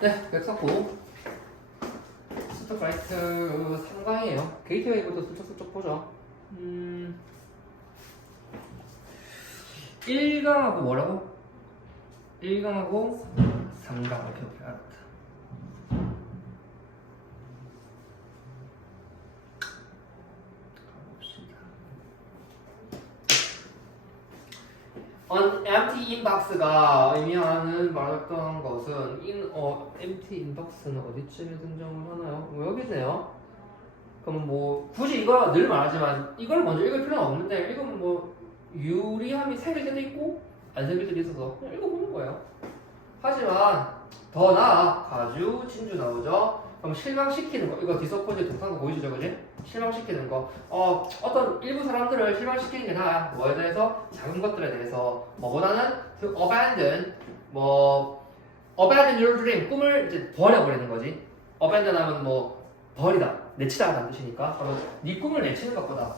네, 백석구 스토브라이트 3강이에요. 게이트웨이부터 슬쩍슬쩍 보죠. 1강하고 뭐라고? 1강하고 3강 이렇게 알았다. 가봅시다. An empty inbox가 의미하는 말했던 것은 empty inbox는 어디쯤에 등장을 하나요? 여기 있네요. 그럼 뭐 굳이 이거 늘 말하지만 이걸 먼저 읽을 필요는 없는데 이건 뭐 유리함이 생길 때도 있고 안 생길 때도 있어서 그냥 읽어보는 거예요. 하지만 더 나아 가주 진주 나오죠. 그럼 실망시키는 거 이거 디서포즈 동사가 보이시죠, 그지? 실망시키는 거 어떤 일부 사람들을 실망시키는 게 나아. 뭐에 대해서? 작은 것들에 대해서. 뭐보다는 to abandon abandon your dream 꿈을 이제 버려버리는 거지. abandon 하면 뭐 버리다, 내치다라는 뜻이니까. 그러면 네 꿈을 내치는 것보다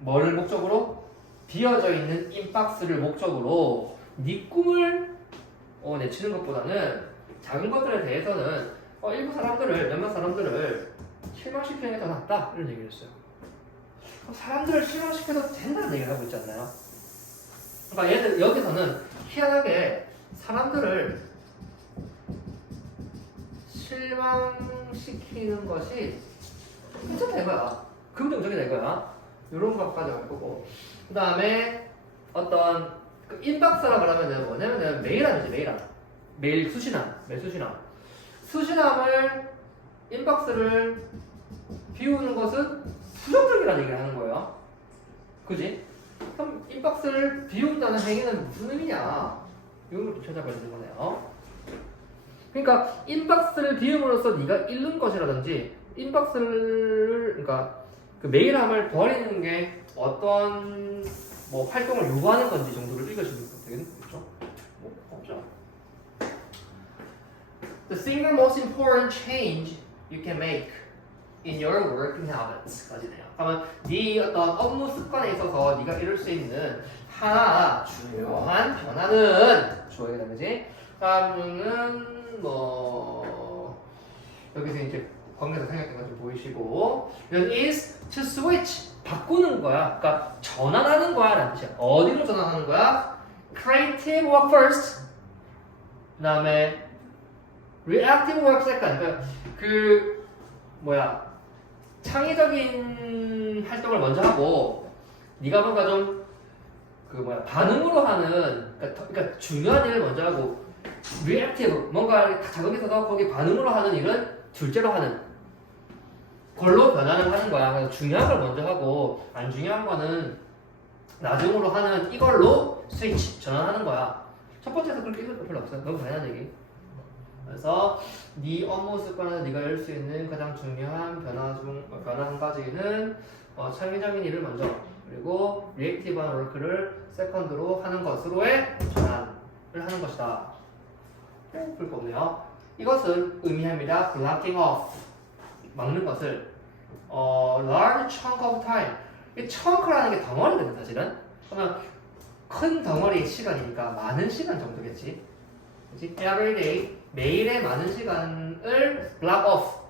뭐를 목적으로? 비어져 있는 인박스를 목적으로 네 꿈을 내치는 것보다는 작은 것들에 대해서는 일부 사람들을, 몇몇 사람들을 실망시키는 게 더 낫다 이런 얘기를 했어요. 사람들을 실망시켜도 된다는 얘기를 하고 있지 않나요? 그러니까 얘들 여기서는 희한하게 사람들을 실망시키는 것이 괜찮다 이거야. 긍정적이다 이거야. 이런 거 가져갈 거고. 그 다음에 어떤 인박스라고 하면은 뭐냐면은 메일함이지, 메일함. 메일 수신함, 메일 수신함. 수신함을 인박스를 비우는 것은 부정적이라는 얘기를 하는 거예요. 그지? 그럼 인박스를 비운다는 행위는 무슨 의미냐? 이런 걸 또 찾아봐야 되는 거네요. 그러니까 인박스를 비움으로써 네가 잃는 것이라든지 인박스를 그러니까 그 메일함을 버리는 게 어떤 뭐 활동을 요구하는 건지 정도를 읽으시면 되겠죠? 뭐 없죠. The single most important change you can make in your working habits.까지네요. 그러면 네 어떤 업무 습관에 있어서 네가 이룰 수 있는 하나 중요한 변화는 주어야 되는 거지. 다음은 뭐 여기서 이제 관계에서 생각된 것 좀 보이시고 이건 is to switch 바꾸는 거야. 그러니까 전환하는 거야 라는 뜻이야. 어디로 전환하는 거야? Creative work first 그 다음에 Reactive work second. 그러니까 그 뭐야 창의적인 활동을 먼저 하고 네가 뭔가 좀 그 뭐야 반응으로 하는 그러니까 중요한 일을 먼저 하고 reactive 뭔가 작은 게 있어서 거기 반응으로 하는 일은 둘째로 하는 걸로 변화를 하는 거야. 그래서 중요한 걸 먼저 하고 안 중요한 거는 나중으로 하는 이걸로 스위치 전환하는 거야. 첫 번째에서 그렇게 읽을 거 별로 없어요. 너무 당연한 얘기. 그래서 네 업무 습관에서 네가 열 수 있는 가장 중요한 변화 한 가지는 창의적인 일을 먼저 그리고 리액티브한 워크를 세컨드로 하는 것으로의 전환을 하는 것이다. 볼 거 없네요. 이것은 의미합니다. blocking off 막는 것을 large chunk of time 이 chunk라는 게 덩어리거든 사실은. 그러면 큰 덩어리 시간이니까 많은 시간 정도겠지. 그치? Every day 매일의 많은 시간을 block off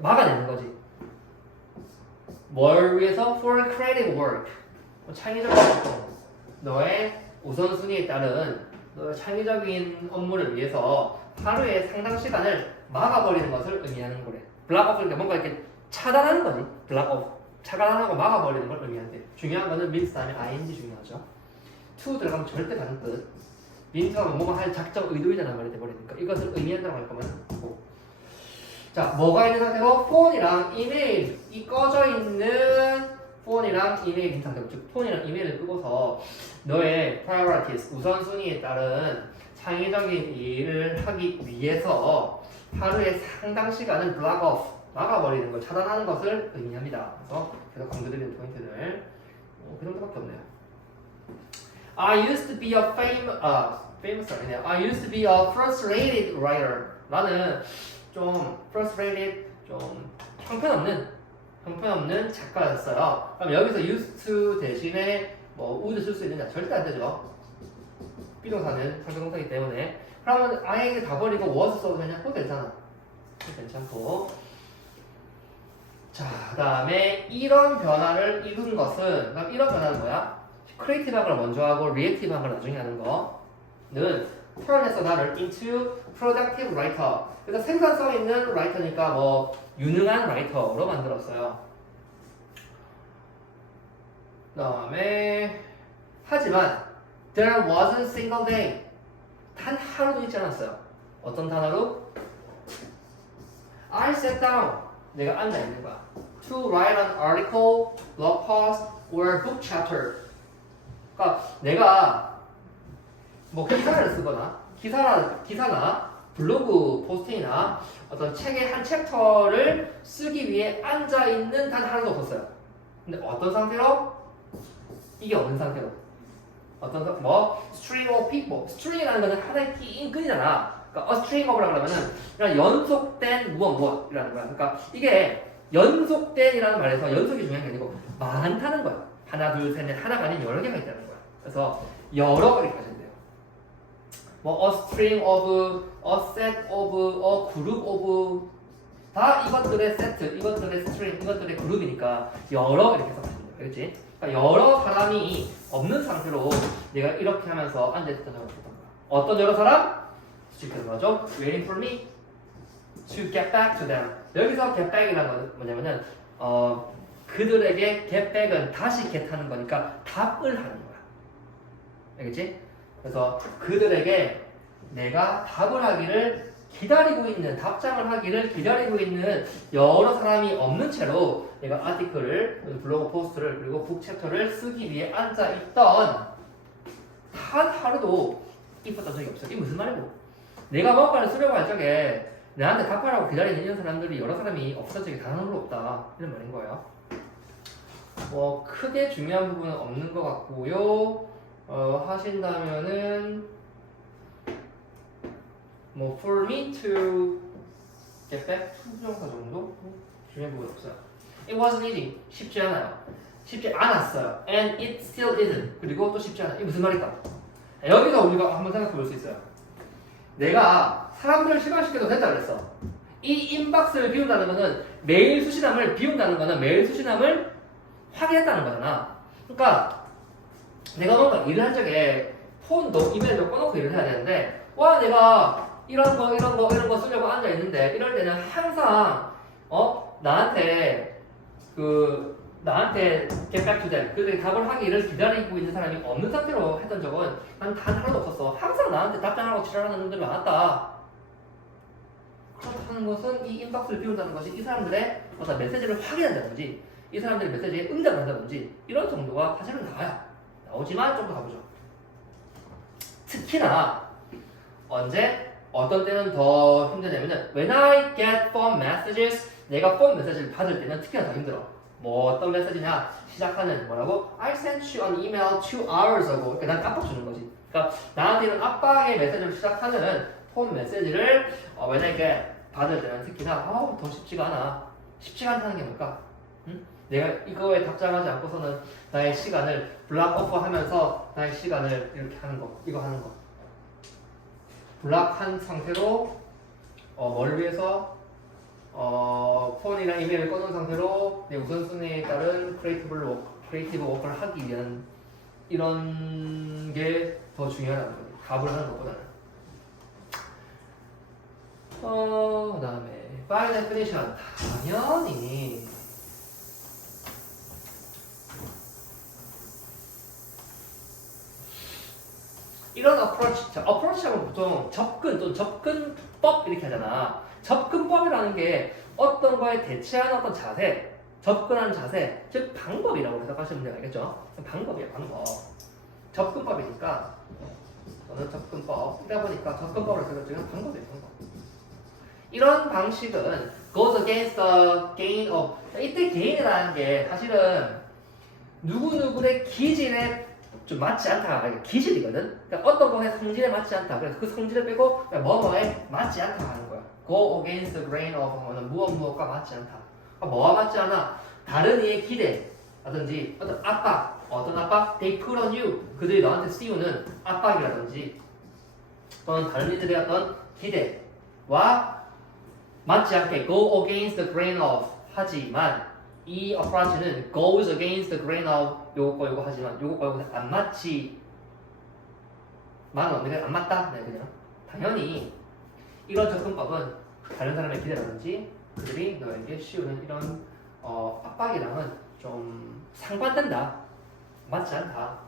막아내는 거지. 뭘 위해서? For creative work 창의적인 활동 너의 우선순위에 따른 너의 창의적인 업무를 위해서 하루에 상당 시간을 막아버리는 것을 의미하는 거래. block off니까 뭔가 이렇게 차단하는 거지. block off 차단하고 막아버리는 걸 의미하는데 중요한 거는 means 다음에 ing 중요하죠. to 들어가면 절대 가는 뜻. 민트가 뭐가 할 작정 의도이잖아 말이 돼버리니까 이것을 의미한다고 할 거면 하고. 자 뭐가 있는 상태로 폰이랑 이메일이 꺼져 있는 폰이랑 이메일 있는 상태로 즉 폰이랑 이메일을 끄고서 너의 priorities 우선순위에 따른 창의적인 일을 하기 위해서 하루에 상당 시간은 block off 막아버리는 걸 차단하는 것을 의미합니다. 그래서 계속 강조드리는 포인트들 그 정도밖에 없네요. I used to be a I used to be a frustrated writer. 나는 좀 frustrated, 좀 형편없는 작가였어요. 그럼 여기서 used to 대신에 뭐 would 쓸 수 있느냐? 절대 안 되죠. 비동사는 상대동사이기 때문에. 그러면 아예 다 버리고 was 써도 그냥 그거 되잖아. 괜찮고. 자, 그 다음에 이런 변화를 이룬 것은, 그럼 이런 변화는 뭐야? 크리에이티브 한 걸 먼저 하고 리액티브 한 걸 나중에 하는 거는 turn에서 나를 into productive writer. 그래서 생산성 있는 라이터니까 뭐 유능한 라이터로 만들었어요. 그 다음에 하지만 there wasn't single day. 단 하루도 있지 않았어요. 어떤 단어로? I sat down. 내가 앉아 있는 거야. To write an article, blog post, or book chapter. 그러니까 내가 뭐 기사를 쓰거나 기사나 블로그 포스팅이나 어떤 책의 한 챕터를 쓰기 위해 앉아 있는 단 하루도 없었어요. 근데 어떤 상태로? 이게 없는 상태로. string of people. string이라는 거는 하나의 끼인 끈이잖아. 그러니까 a string of라고 하면은 그냥 연속된 무엇이라는 거야. 그러니까 이게 연속된이라는 말에서 연속이 중요한 게 아니고 많다는 거야. 하나, 둘, 셋, 넷, 하나가 아닌 여러 개가 있다는 거야. 그래서 여러 개를 가지면 돼요. 뭐 a string of, a set of, a group of 다 이것들의 세트, 이것들의 string, 이것들의 그룹이니까 여러 이렇게 써가지면 돼요. 그렇지? 그러니까 여러 사람이 없는 상태로 내가 이렇게 하면서 앉아있던 적이 없었던 거야. 어떤 여러 사람? 지금 뭐죠? Waiting for me to get back to them. 여기서 get back이라는 건 뭐냐면은 그들에게 get back은 다시 get하는 거니까 답을 하는 거야. 알겠지? 그래서 그들에게 내가 답을 하기를 기다리고 있는, 답장을 하기를 기다리고 있는 여러 사람이 없는 채로 내가 아티클을, 블로그 포스트를, 그리고 북 챕터를 쓰기 위해 앉아있던 단 하루도 있었던 적이 없어요. 이게 무슨 말이고? 내가 뭔가를 쓰려고 할 적에 나한테 답하라고 기다리는 이런 사람들이 여러 사람이 없어진 적이 단 하루도 없다. 이런 말인 거예요. 뭐 크게 중요한 부분은 없는 것 같고요. 하신다면은 뭐 for me to get back 투부정사 정도? 중요한 부분 없어요. It wasn't easy. 쉽지 않아요. 쉽지 않았어요. And it still isn't. 그리고 또 쉽지 않아. 이게 무슨 말일까? 여기서 우리가 한번 생각해 볼 수 있어요. 내가 사람들을 실망시켜도 된다 그랬어. 이 인박스를 비운다는 거는 메일 수신함을 비운다는 거는 메일 수신함을 확인했다는 거잖아. 그러니까 내가 뭔가 일을 할 적에 폰도 이메일도 꺼놓고 일을 해야 되는데 와 내가 이런 거 쓰려고 앉아 있는데 이럴 때는 항상 나한테 get back to them 그들이 답을 하기를 기다리고 있는 사람이 없는 상태로 했던 적은 단 하나도 없었어. 항상 나한테 답장하고 지랄하는 놈들이 많았다. 그렇다는 것은 이 인박스를 비운다는 것이 이 사람들의 어떤 메시지를 확인한다든지 이 사람들의 메시지에 응답을 한다든지 이런 정도가 사실은 나오지만 좀 더 가보죠. 특히나 언제 어떤 때는 더 힘드냐면은 when I get phone messages 내가 폰 메시지를 받을 때는 특히나 더 힘들어. 뭐 어떤 메시지냐 시작하는 뭐라고? I sent you an email 2 hours ago. 그러니까 난 압박 주는 거지. 그러니까 나한테 이런 압박의 메시지를 시작하는 폰 메시지를 when I get 받을 때는 특히나 더 쉽지가 않아. 쉽지가 않다는 게 뭘까? 응? 내가 이거에 답장하지 않고서는 나의 시간을 블락 오프 하면서 나의 시간을 이렇게 하는 거 이거 하는 거 블락한 상태로 뭘 위해서 폰이나 이메일을 꺼놓은 상태로 내 우선순위에 따른 크리에이티브 워크를 하기 위한 이런 게 더 중요하다는 거예요. 답을 하는 것보다는. 그 다음에 by definition 당연히 이런 approach하면 보통 접근 또는 접근법 이렇게 하잖아. 접근법이라는 게 어떤 거에 대체하는 어떤 자세, 접근하는 자세, 즉 방법이라고 해석하시면 돼요. 알겠죠? 방법이에요, 방법. 접근법이니까 저는 접근법이다 보니까 접근법을 설명드리는 방법이에요, 방법. 이런 방식은 goes against the gain of 이때 gain이라는 게 사실은 누구누구의 기질에 좀 맞지 않다. 기질이거든. 그러니까 어떤 거에 성질에 맞지 않다. 그래서 그 성질을 빼고 뭐뭐에 맞지 않다 하는 거야. Go against the grain of 무엇과 맞지 않다. 그러니까 뭐와 맞지 않아? 다른 이의 기대라든지 어떤 압박, They put on you. 그들이 너한테 씌우는 압박이라든지 또는 다른 이들의 어떤 기대와 맞지 않게 go against the grain of 하지만 이 approach는 goes against the grain of 요거 하지만 요거 안 맞지 만 어떻게 안 맞다? 네 그냥 당연히 이런 접근법은 다른 사람의 기대라든지 그들이 너에게 씌우는 이런 압박이랑은 좀 상반된다. 맞지 않다.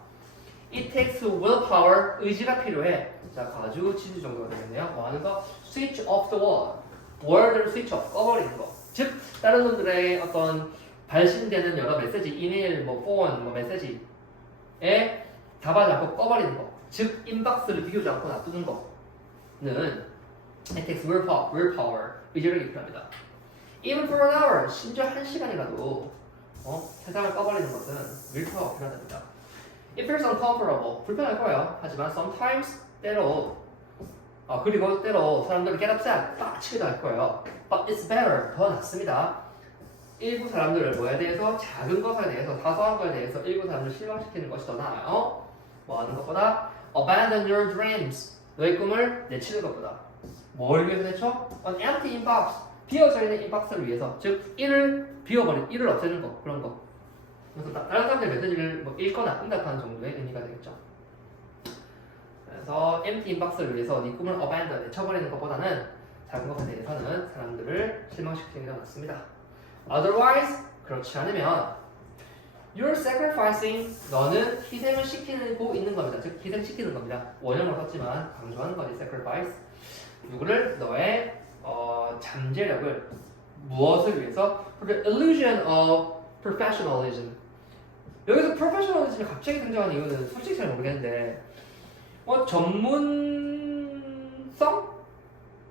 It takes willpower, 의지가 필요해. 자, 가주 진주 정도가 되겠네요. 뭐 하는 거? Switch off the wall. 월드를 스위치 off, 꺼버리는 거. 즉, 다른 놈들의 어떤 발신되는 여러 메시지, 이메일, 뭐 폰, 뭐 메시지에 답하지 않고 꺼버리는 거. 즉, 인박스를 비우지 않고 놔두는 거는 It takes willpower, 의지력이 필요합니다. Even for an hour, 심지어 1시간이라도 세상을 꺼버리는 것은 willpower가 필요합니다. It feels uncomfortable, 불편할 거예요. 하지만 sometimes, 때로 그리고 때로 사람들은 get upset, 빡치기도 할 거예요. But it's better, 더 낫습니다. 일부 사람들을 뭐에 대해서 작은 것에 대해서 사소한 것에 대해서 일부 사람들을 실망시키는 것이 더 나아요. 뭐 하는 것보다 abandon your dreams, 너의 꿈을 내치는 것보다. 뭘 위해서 내쳐? An empty inbox, 비어져 있는 인박스를 위해서. 즉, 이를 비워버린, 이를 없애는 거, 그런 거. 그래서 다른 사람들 메시지를 뭐 읽거나 응답하는 정도의 의미가 되겠죠. 그래서 empty inbox를 위해서 네 꿈을 abandon, 내쳐버리는 것보다는 작은 것에 대해서는 사람들을 실망시키는 게 낫습니다. Otherwise, 그렇지 않으면 you're sacrificing, 너는 희생을 시키고 있는 겁니다. 즉, 희생시키는 겁니다. 원형으로 썼지만 강조하는 거지, sacrifice. 누구를? 너의 잠재력을 무엇을 위해서? For the illusion of professionalism. 여기서 professionalism이 갑자기 등장한 이유는 솔직히 잘 모르겠는데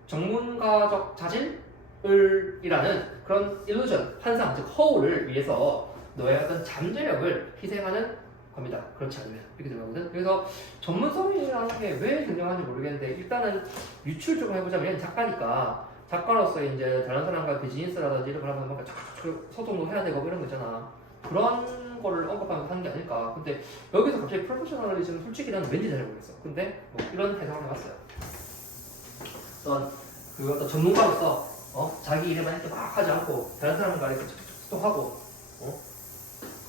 전문가적 자질이라는 그런 illusion, 환상, 즉 허울을 위해서 너의 어떤 잠재력을 희생하는 겁니다. 그렇지 않으면 이렇게 들어가거든. 그래서 전문성이라는 게 왜 등장하는지 모르겠는데 일단은 유출적으로 해보자면 작가니까 작가로서 이제 다른 사람과 비즈니스라든지 이런 걸 하면 뭔가 소통도 해야 되고 이런 거 있잖아. 그런 거를 언급하면서 하는 게 아닐까. 근데 여기서 갑자기 프로페셔널리즘은 솔직히 난 왠지 잘 모르겠어. 근데 뭐 이런 해석을 해봤어요. 어떤 전문가로서 자기 일에만 이렇게 막 하지 않고 다른 사람과 이렇게 소통하고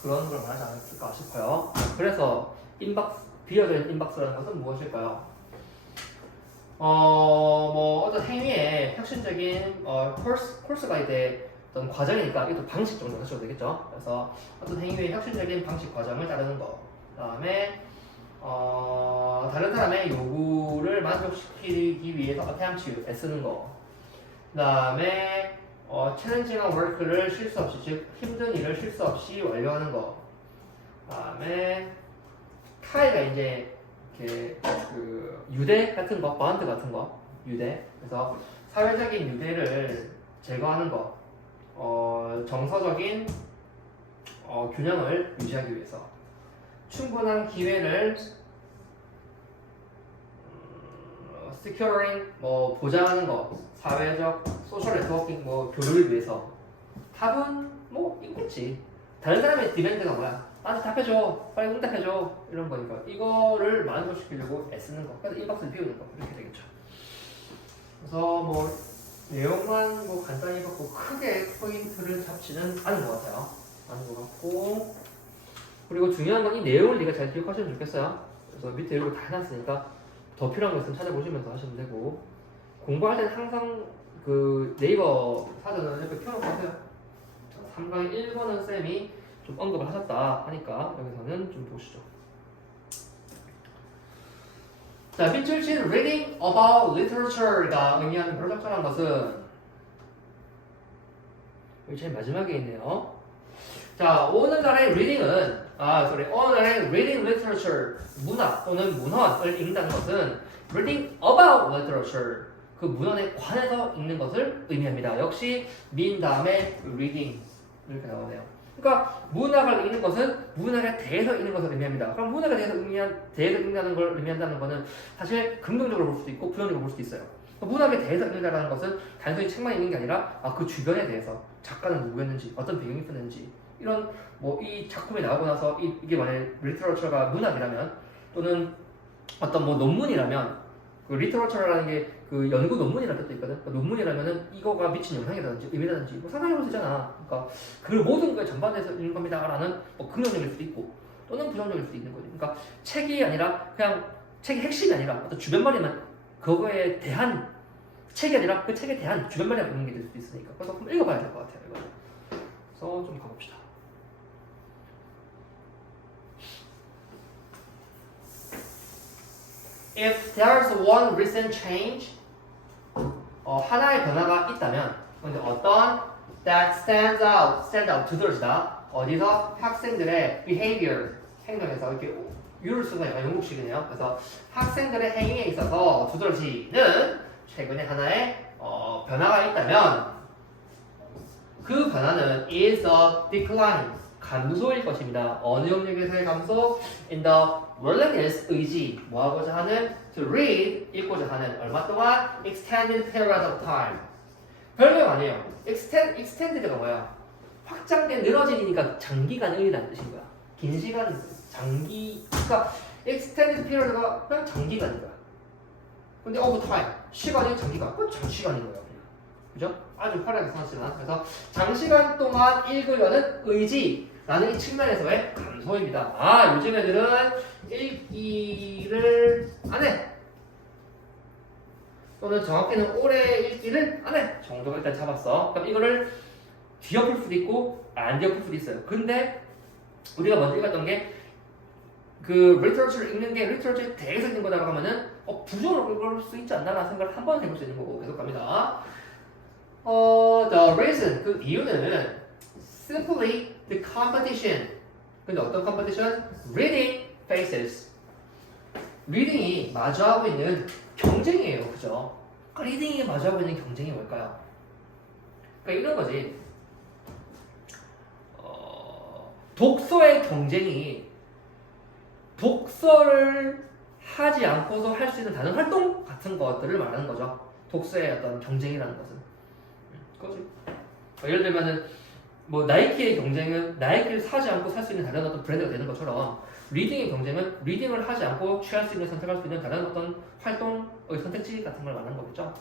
그런 걸 말하지 않았을까 싶어요. 그래서 비어진 인박스라는 것은 무엇일까요? 뭐 어떤 행위의 혁신적인 코스 가이드의 어떤 과정이니까 이것도 방식 정도 하셔도 되겠죠. 그래서 어떤 행위의 혁신적인 방식 과정을 따르는 거. 그다음에 다른 사람의 요구를 만족시키기 위해서 attempt to 애쓰는 거. 그다음에 챌린징한 워크를 실수 없이, 즉 힘든 일을 실수 없이 완료하는 거. 그다음에 카이가 이제 그 유대 같은 거, 바운드 같은 거, 유대. 그래서 사회적인 유대를 제거하는 거, 정서적인 균형을 유지하기 위해서 충분한 기회를 securing 뭐 보장하는 거, 사회적 소셜 네트워킹 뭐 교류를 위해서. 답은 뭐 있겠지. 다른 사람의 디맨드가 뭐야? 나한테 답해줘, 빨리 응답해줘, 이런 거니까 이거를 만족시키려고 애쓰는 거. 그래서 인박스를 비우는 거 이렇게 되겠죠. 그래서 뭐 내용만 뭐 간단히 봤고 크게 포인트를 잡지는 않은 것 같아요. 않은 것 같고, 그리고 중요한 건 이 내용을 네가 잘 기억하시면 좋겠어요. 그래서 밑에 이거 다 해놨으니까 더 필요한 거 있으면 찾아보시면서 하시면 되고, 공부할 때는 항상 그 네이버 사전을 이렇게 켜놓고 하세요. 3강의 1번은 쌤이 좀 언급을 하셨다 하니까 여기서는 좀 보시죠. 자, 밑줄 친 reading about literature가 의미하는 바로 적절한 것은 여기 제일 마지막에 있네요. 자, 오늘날의 reading은 오늘날의 reading literature, 문학 또는 문헌을 읽는다는 것은 reading about literature, 그 문헌에 관해서 읽는 것을 의미합니다. 역시 민 다음에 reading 이렇게 나오네요. 그러니까 문학을 읽는 것은 문학에 대해서 읽는 것을 의미합니다. 그럼 문학에 대해서 읽는다는 걸 의미한다는 것은 사실 긍정적으로 볼 수도 있고 부정적으로 볼 수도 있어요. 문학에 대해서 읽는다는 것은 단순히 책만 읽는 게 아니라 그 주변에 대해서 작가는 누구였는지, 어떤 배경이 있었는지, 이런 뭐 이 작품이 나오고 나서 이게 만약에 리터러처가 문학이라면 또는 어떤 뭐 논문이라면 그 리터러처라는 게 그 연구 논문이라는 뜻도 있거든. 그러니까 논문이라면은 이거가 미친 영향이라든지 의미라든지 뭐 상상해볼 수 있잖아. 그러니까 그 모든 거에 전반해서 읽는 겁니다라는 뭐 긍정적일 수도 있고 또는 부정적일 수도 있는 거지. 그러니까 책이 아니라 그냥 책의 핵심이 아니라 어떤 주변말이만 그거에 대한 책이 아니라 그 책에 대한 주변말이만 읽는 게 될 수도 있으니까 그래서 한번 읽어봐야 될 것 같아요. 이거. 그래서 좀 가봅시다. If there's one recent change, 하나의 변화가 있다면, 근데 어떤 that stand out, 두드러지다. 어디서 학생들의 behavior, 행동에서 이렇게 유를 쓴 건 약간 영국식이네요. 그래서 학생들의 행위에 있어서 두드러지는 최근에 하나의 변화가 있다면, 그 변화는 is a decline, 감소일 것입니다. 어느 영역에서의 감소? In the willingness, 의지, 뭐하고자 하는? To read, 읽고자 하는 얼마 동안? Extended period of time. 별거 아니에요. Extended가 뭐야? 확장된, 늘어지니까 장기간이라는 뜻인 거야. 긴 시간, 장기, 그러니까 Extended period가 그냥 장기간인 거야. 근데 over time, 시간이 장기간, 그건 장시간인 거야. 그죠? 아주 화려하게 써놨지만 그래서 장시간 동안 읽으려는 의지라는 이 측면에서의 감소입니다. 아, 요즘 애들은 읽기를 안 해. 또는 정확히는 오래 읽기를 안 해. 정도가 일단 잡았어. 그럼 이거를 뒤엎을 수도 있고 안 뒤엎을 수도 있어요. 근데 우리가 먼저 읽었던 게 그 리터러처를 읽는 게 리터러처에 대해서 읽는 거다라고 하면은 부정으로 읽을 수 있지 않나라는 생각을 한 번 해볼 수 있는 거고 계속 갑니다. The reason, 그 이유는 simply the competition. 근데 어떤 competition? Reading faces. 리딩이 마주하고 있는 경쟁이에요. 그죠? 그러니까 리딩이 마주하고 있는 경쟁이 뭘까요? 그러니까 이런 거지. 독서의 경쟁이 독서를 하지 않고서 할 수 있는 다른 활동 같은 것들을 말하는 거죠. 독서의 어떤 경쟁이라는 것은. 그거지. 예를 들면은 뭐 나이키의 경쟁은 나이키를 사지 않고 살 수 있는 다른 어떤 브랜드가 되는 것처럼 리딩의 경쟁은 리딩을 하지 않고 취할 수 있는 선택할 수 있는 다른 어떤 활동의 선택지 같은 걸 말하는 거겠죠.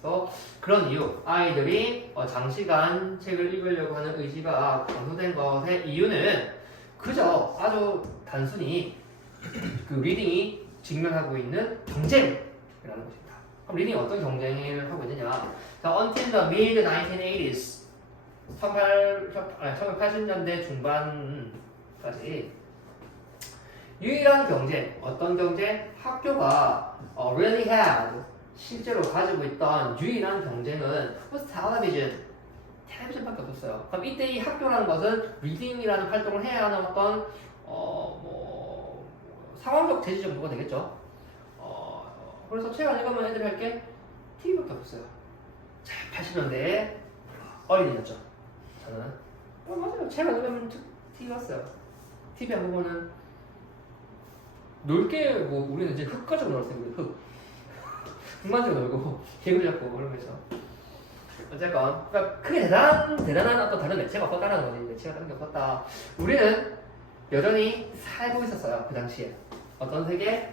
그래서 그런 이유, 아이들이 장시간 책을 읽으려고 하는 의지가 감소된 것의 이유는 그저 아주 단순히 그 리딩이 직면하고 있는 경쟁이라는 것입니다. 그럼 리딩이 어떤 경쟁을 하고 있느냐? 자, until the mid 1980s, 1980년대 중반까지 유일한 경쟁, 어떤 경쟁? 학교가 really had, 실제로 가지고 있던 유일한 경쟁은 was television, 텔레비전밖에 없었어요. 그럼 이때 이 학교라는 것은 리딩이라는 활동을 해야 하는 어떤 상황적 제지 정도가 되겠죠. 그래서 책 안 읽으면 애들이 할 게 TV밖에 없었어요. 자, 80년대에 어린이였죠. 저는 맞아요. 책 안 읽으면 TV 봤어요. TV 안 보면은 놀게 뭐 우리는 이제 흙 가지고 놀았어요. 흙 흙만지고 놀고 개구리 잡고 그러면서 어쨌건 그러니까 크게 대단한 어떤 다른 매체가 없었다는 거지. 매체가 다른 게 없었다. 우리는 여전히 살고 있었어요. 그 당시에 어떤 세계?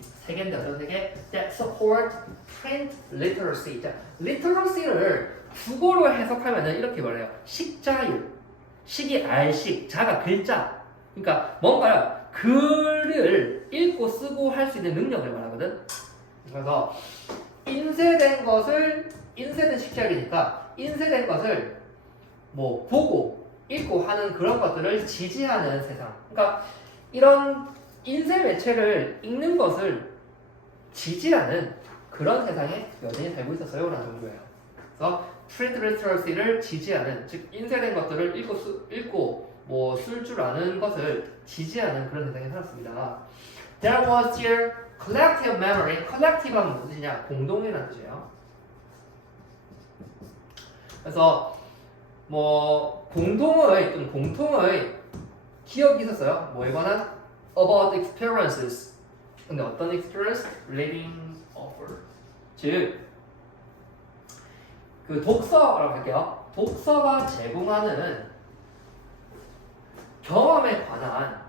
세계인데 어떤 세계? That support print literacy. 자, literacy를 국어로 해석하면은 이렇게 말해요. 식자율. 식이 알식, 자가 글자. 그러니까 뭔가 글을 읽고 쓰고 할 수 있는 능력을 말하거든. 그래서 인쇄된 식자율이니까 인쇄된 것을 뭐 보고 읽고 하는 그런 것들을 지지하는 세상. 그러니까 이런 인쇄 매체를 읽는 것을 지지하는 그런 세상에 여전히 살고 있었어요라는 정도예요. 그래서 print literacy를 지지하는, 즉 인쇄된 것들을 읽고 뭐 쓸 줄 아는 것을 지지하는 그런 세상에 살았습니다. There was here collective memory. collective가 무슨 뜻이냐? 공동이라는 뜻이에요. 그래서 뭐 공통의 기억이 있었어요. 뭐에 관한? About experiences. 근데 어떤 experience? Living offer. 즉, 그 독서라고 할게요. 독서가 제공하는 경험에 관한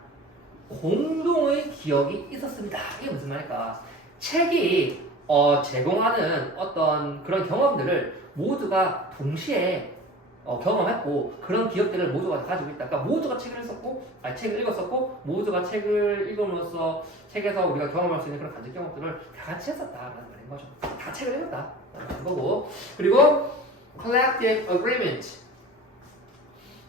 공동의 기억이 있었습니다. 이게 무슨 말일까? 책이 제공하는 어떤 그런 경험들을 모두가 동시에 경험했고 그런 기억들을 모두가 다 가지고 있다. 그러니까 모두가 책을 읽었었고 모두가 책을 읽음으로써 책에서 우리가 경험할 수 있는 그런 간접 경험들을 다 같이 했었다라는 말인 거죠. 다 책을 읽었다라는 거고. 그리고 collective agreement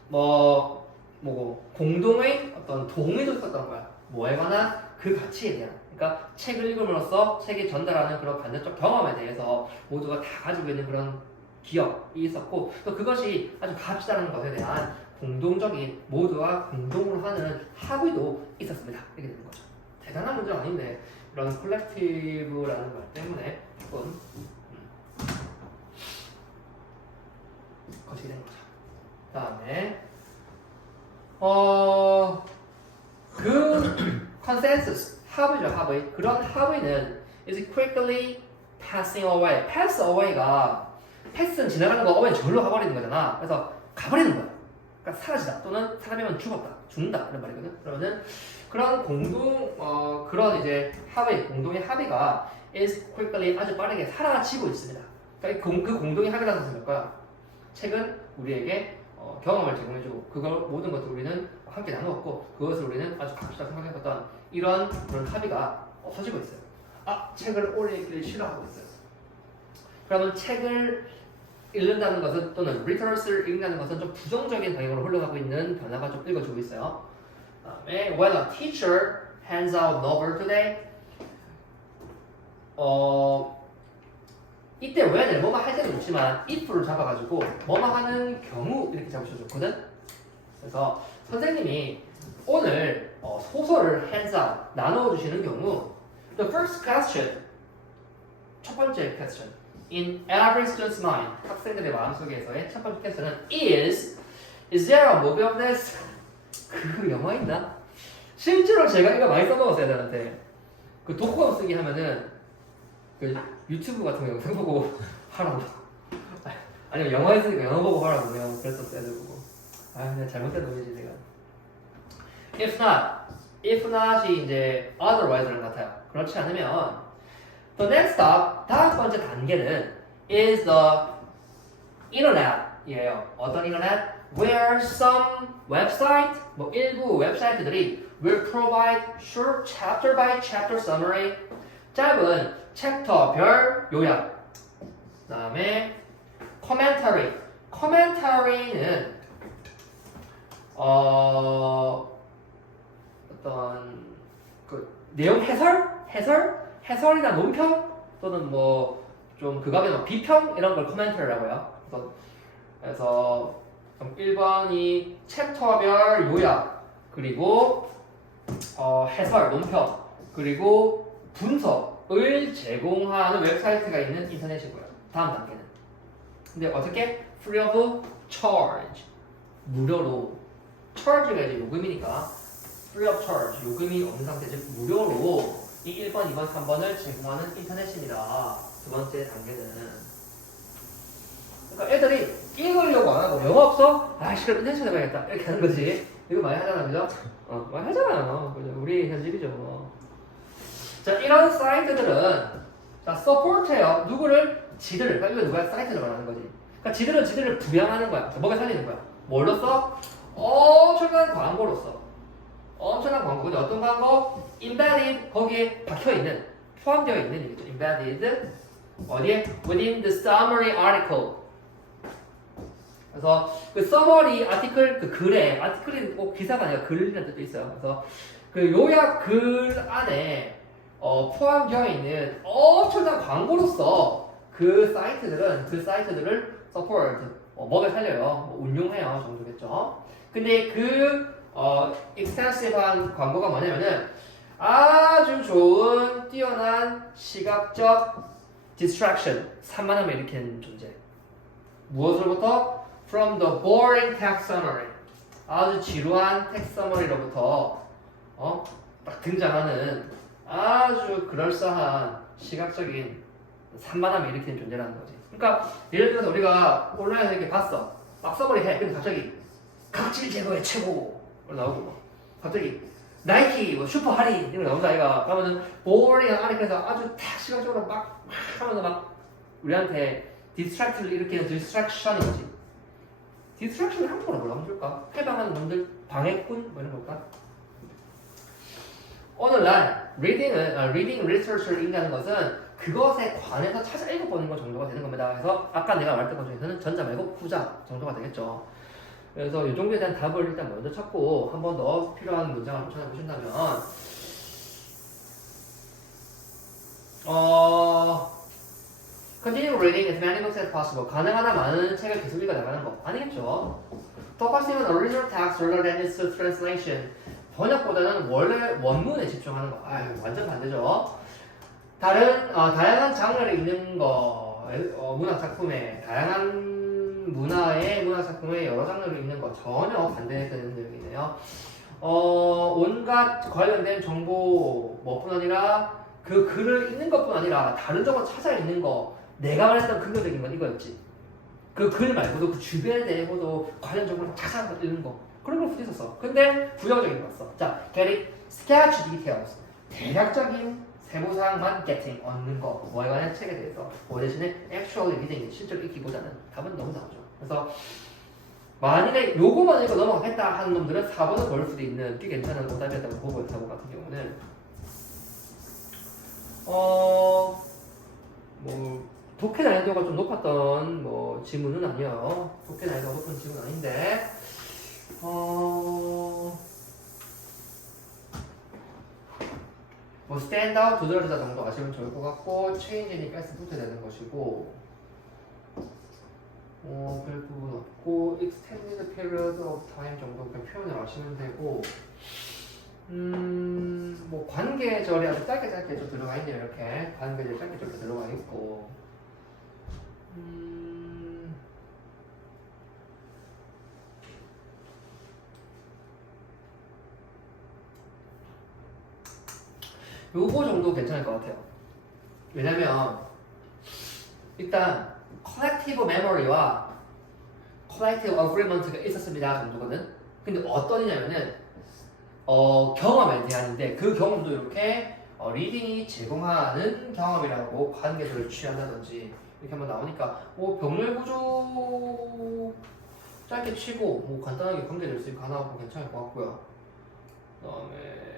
뭐고 공동의 어떤 동의도 있었던 거야. 뭐에 관한 그 가치에 대한. 그러니까 책을 읽음으로써 책이 전달하는 그런 간접적 경험에 대해서 모두가 다 가지고 있는 그런 기억이 있었고 또 그것이 아주 값지다는 것에 대한 공동적인 모두가 공동으로 하는 합의도 있었습니다. 이렇게 되는 거죠. 대단한 문제는 아닌데 이런 콜렉티브라는 말 때문에 조금 거치게 된 거죠. 그 다음에 그 consensus 합의죠. 합의. 그런 합의는 is quickly passing away. pass away가 패스는 지나가는 거, 어웨이는 절로 가버리는 거잖아. 그래서 가버리는 거야. 그러니까 사라지다 또는 사람이면 죽는다 이런 말이거든. 그러면은 그런 그런 이제 합의, 공동의 합의가 is quickly 아주 빠르게 사라지고 있습니다. 그러니까 그 공동의 합의라는 것은 뭘까요? 책은 우리에게 경험을 제공해주고 그걸 모든 것을 우리는 함께 나누었고 그것을 우리는 아주 값지다 생각했던 이런 그런 합의가 없어지고 있어요. 책을 오래 읽기를 싫어하고 있어요. 그러면 책을 읽는다는 것은 또는 리터러스를 읽는다는 것은 좀 부정적인 방향으로 흘러가고 있는 변화가 좀 읽어주고 있어요. 다음에 when a teacher hands out novel today 이때 when을 뭐뭐 할 때는 있지만 if를 잡아가지고 뭐뭐 하는 경우 이렇게 잡으셔도 좋거든. 그래서 선생님이 오늘 소설을 hands out 나눠주시는 경우 the first question 첫 번째 question in every student's mind 학생들의 마음속에서의 첫 번째 퀘스천은 is there a movie of this? 그 영화 있나? 실제로 제가 이거 많이 써먹었어요 애들한테. 그 독후감 쓰기 하면은 그 유튜브 같은 거 영상 보고 하라고 아니면 영화 있으니까 영화 보고 하라고 그냥 그랬었어 애들 보고. 그냥 잘못된 놈이지 내가. if not이 이제 otherwise랑 같아요. 그렇지 않으면 the next stop, 다음 번째 단계는 is the internet이에요. 어떤 인터넷? Where some website, 일부 웹사이트들이 will provide short chapter by chapter summary, 짧은 챕터별 요약. 그 다음에 commentary는 어떤 그 내용 해설이나 논평 또는 뭐 좀 극악의 비평 이런 걸 코멘터리라고 해요. 그래서 1번이 챕터별 요약 그리고 해설, 논평 그리고 분석을 제공하는 웹사이트가 있는 인터넷이고요. 다음 단계는 근데 어떻게? Free of charge 무료로 charge가 이제 요금이니까 free of charge 요금이 없는 상태 즉 무료로 이 1번, 2번, 3번을 제공하는 인터넷입니다. 두 번째 단계는 그러니까 애들이 읽으려고 안 하고 영어 없어? 그럼 인터넷 찾아봐야겠다 이렇게 하는 거지. 이거 많이 하잖아 그죠? 많이 하잖아요. 그죠? 우리 현실이죠. 자 이런 사이트들은 자 서포트해요. 누구를? 지들을. 그러니까 이거 누가 사이트를 말하는 거지. 그러니까 지들을 부양하는 거야. 먹여 살리는 거야. 뭘로써? 엄청난 광고로써. 엄청난 광고. 어떤 광고? embedded 거기에 박혀있는 포함되어 있는 얘기죠. embedded 어디에? within the summary article. 그래서 그 summary article 그 글에 article이 꼭 기사가 아니라 글이라는 뜻도 있어요. 그래서 그 요약 글 안에 포함되어 있는 엄청난 광고로서 그 사이트들을 support 먹여 살려요. 운용해요 정도겠죠. 근데 그 extensive한 광고가 뭐냐면은 아주 좋은 뛰어난 시각적 distraction 산만함을 일으키는 존재. 무엇으로부터? From the boring text summary. 아주 지루한 텍스트 서머리로부터 딱 등장하는 아주 그럴싸한 시각적인 산만함을 일으키는 존재라는 거지. 그러니까 예를 들어서 우리가 온라인에서 이렇게 봤어. 막 서머리 해. 근데 갑자기 각질 제거의 최고 나오고 갑자기 나이키 뭐 슈퍼 할인 이런 거 나오자 이가 그러면은 보링 안에 그래서 아주 딱 시각적으로 막 하면서 막 우리한테 디스트랙트를 일으키는 디스트랙션이지. 디스트랙션을 한국어로 뭐라고 줄까? 해방하는 놈들 방해꾼 뭐 이런 걸까? 오늘날 reading research를 읽는 것은 그것에 관해서 찾아 읽어보는 것 정도가 되는 겁니다. 그래서 아까 내가 말했던 것 중에서는 전자 말고 후자 정도가 되겠죠. 그래서 이 정도에 대한 답을 일단 먼저 찾고 한 번 더 필요한 문장을 좀 찾아보신다면 continue reading as many books as possible. 가능한 한 많은 책을 계속 읽어 나가는 거 아니겠죠? Focusing on original text rather than its translation. 번역보다는 원래 원문에 집중하는 거. 아유, 완전 반대죠. 다양한 장르를 읽는 거, 문학 작품에 다양한 문학 작품의 여러 장르를 읽는 거 전혀 반대되는 내용이네요. 온갖 관련된 정보 뭐뿐 아니라 그 글을 읽는 것뿐 아니라 다른 정보 찾아 읽는 거. 내가 말했던 근거적인 건 이거였지. 그 글 말고도 그 주변에 대해서도 관련 정보를 찾아 읽는 거. 그런 걸 있었어. 근데 부정적인 거 봤어. 자, getting sketch details. 대략적인 세부사항만 getting 얻는 거. 뭐에 관한 책에 대해서. 그 대신에 actually reading 실제로 읽기보다는 답은 너무 나오죠. 그래서 만일에 요거만 읽고 넘어가겠다 하는 놈들은 4번을 고를 수도 있는 꽤 괜찮은 오답이었다고 보고 있다고 같은 경우는 뭐 독해 난이도가 좀 높았던 뭐 지문은 아니에요. 독해 난이도가 높은 지문은 아닌데 뭐 stand out, 두드러지다 정도 아시면 좋을 것 같고 change니까 s 붙어야 되는 것이고 별 부분 없고 extended period of time 정도 그냥 표현을 아시면 되고 뭐 관계절이 아주 짧게 좀 들어가 있네요. 이렇게 관계절 짧게 들어가 있고 요거 정도 괜찮을 것 같아요. 왜냐면 일단 collective memory와 collective agreement가 있었습니다 정도거든. 근데 어떠냐면은 경험에 대한인데 그 경험도 이렇게 리딩이 제공하는 경험이라고 관계들을 취한다든지 이렇게 한번 나오니까 병렬 구조 짧게 치고 뭐 간단하게 관계될 수 있고 하나 괜찮을 것 같고요. 그다음에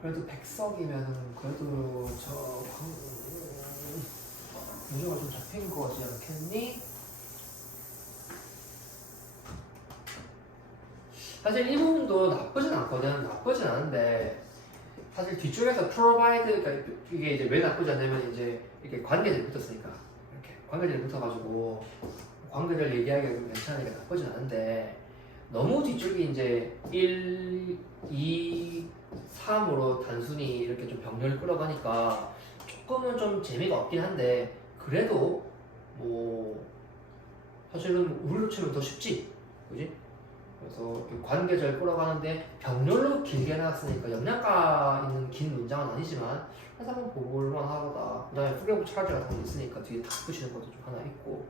그래도 100석이면은 그래도 문제가 좀 잡힌 거지 않겠니? 사실 이 부분도 나쁘진 않거든. 나쁘진 않은데 사실 뒤쪽에서 provide 그러니까 이게 이제 왜 나쁘지 않냐면 이제 이렇게 관계들이 붙었으니까 이렇게 관계들이 붙어가지고 관계들 얘기하기가 좀 괜찮으니까 나쁘진 않은데 너무 뒤쪽이 이제 1, 2, 3으로 단순히 이렇게 좀 병렬을 끌어가니까 조금은 좀 재미가 없긴 한데 그래도 뭐 사실은 우리로 치면 더 쉽지, 그지? 그래서 관계절 끌어가는데 병렬로 길게 나왔으니까 영양가 있는 긴 문장은 아니지만 해서 한번 볼만 하다. 그 다음에 프레브 차지 같은 거 있으니까 뒤에 탁 붙이는 것도 좀 하나 있고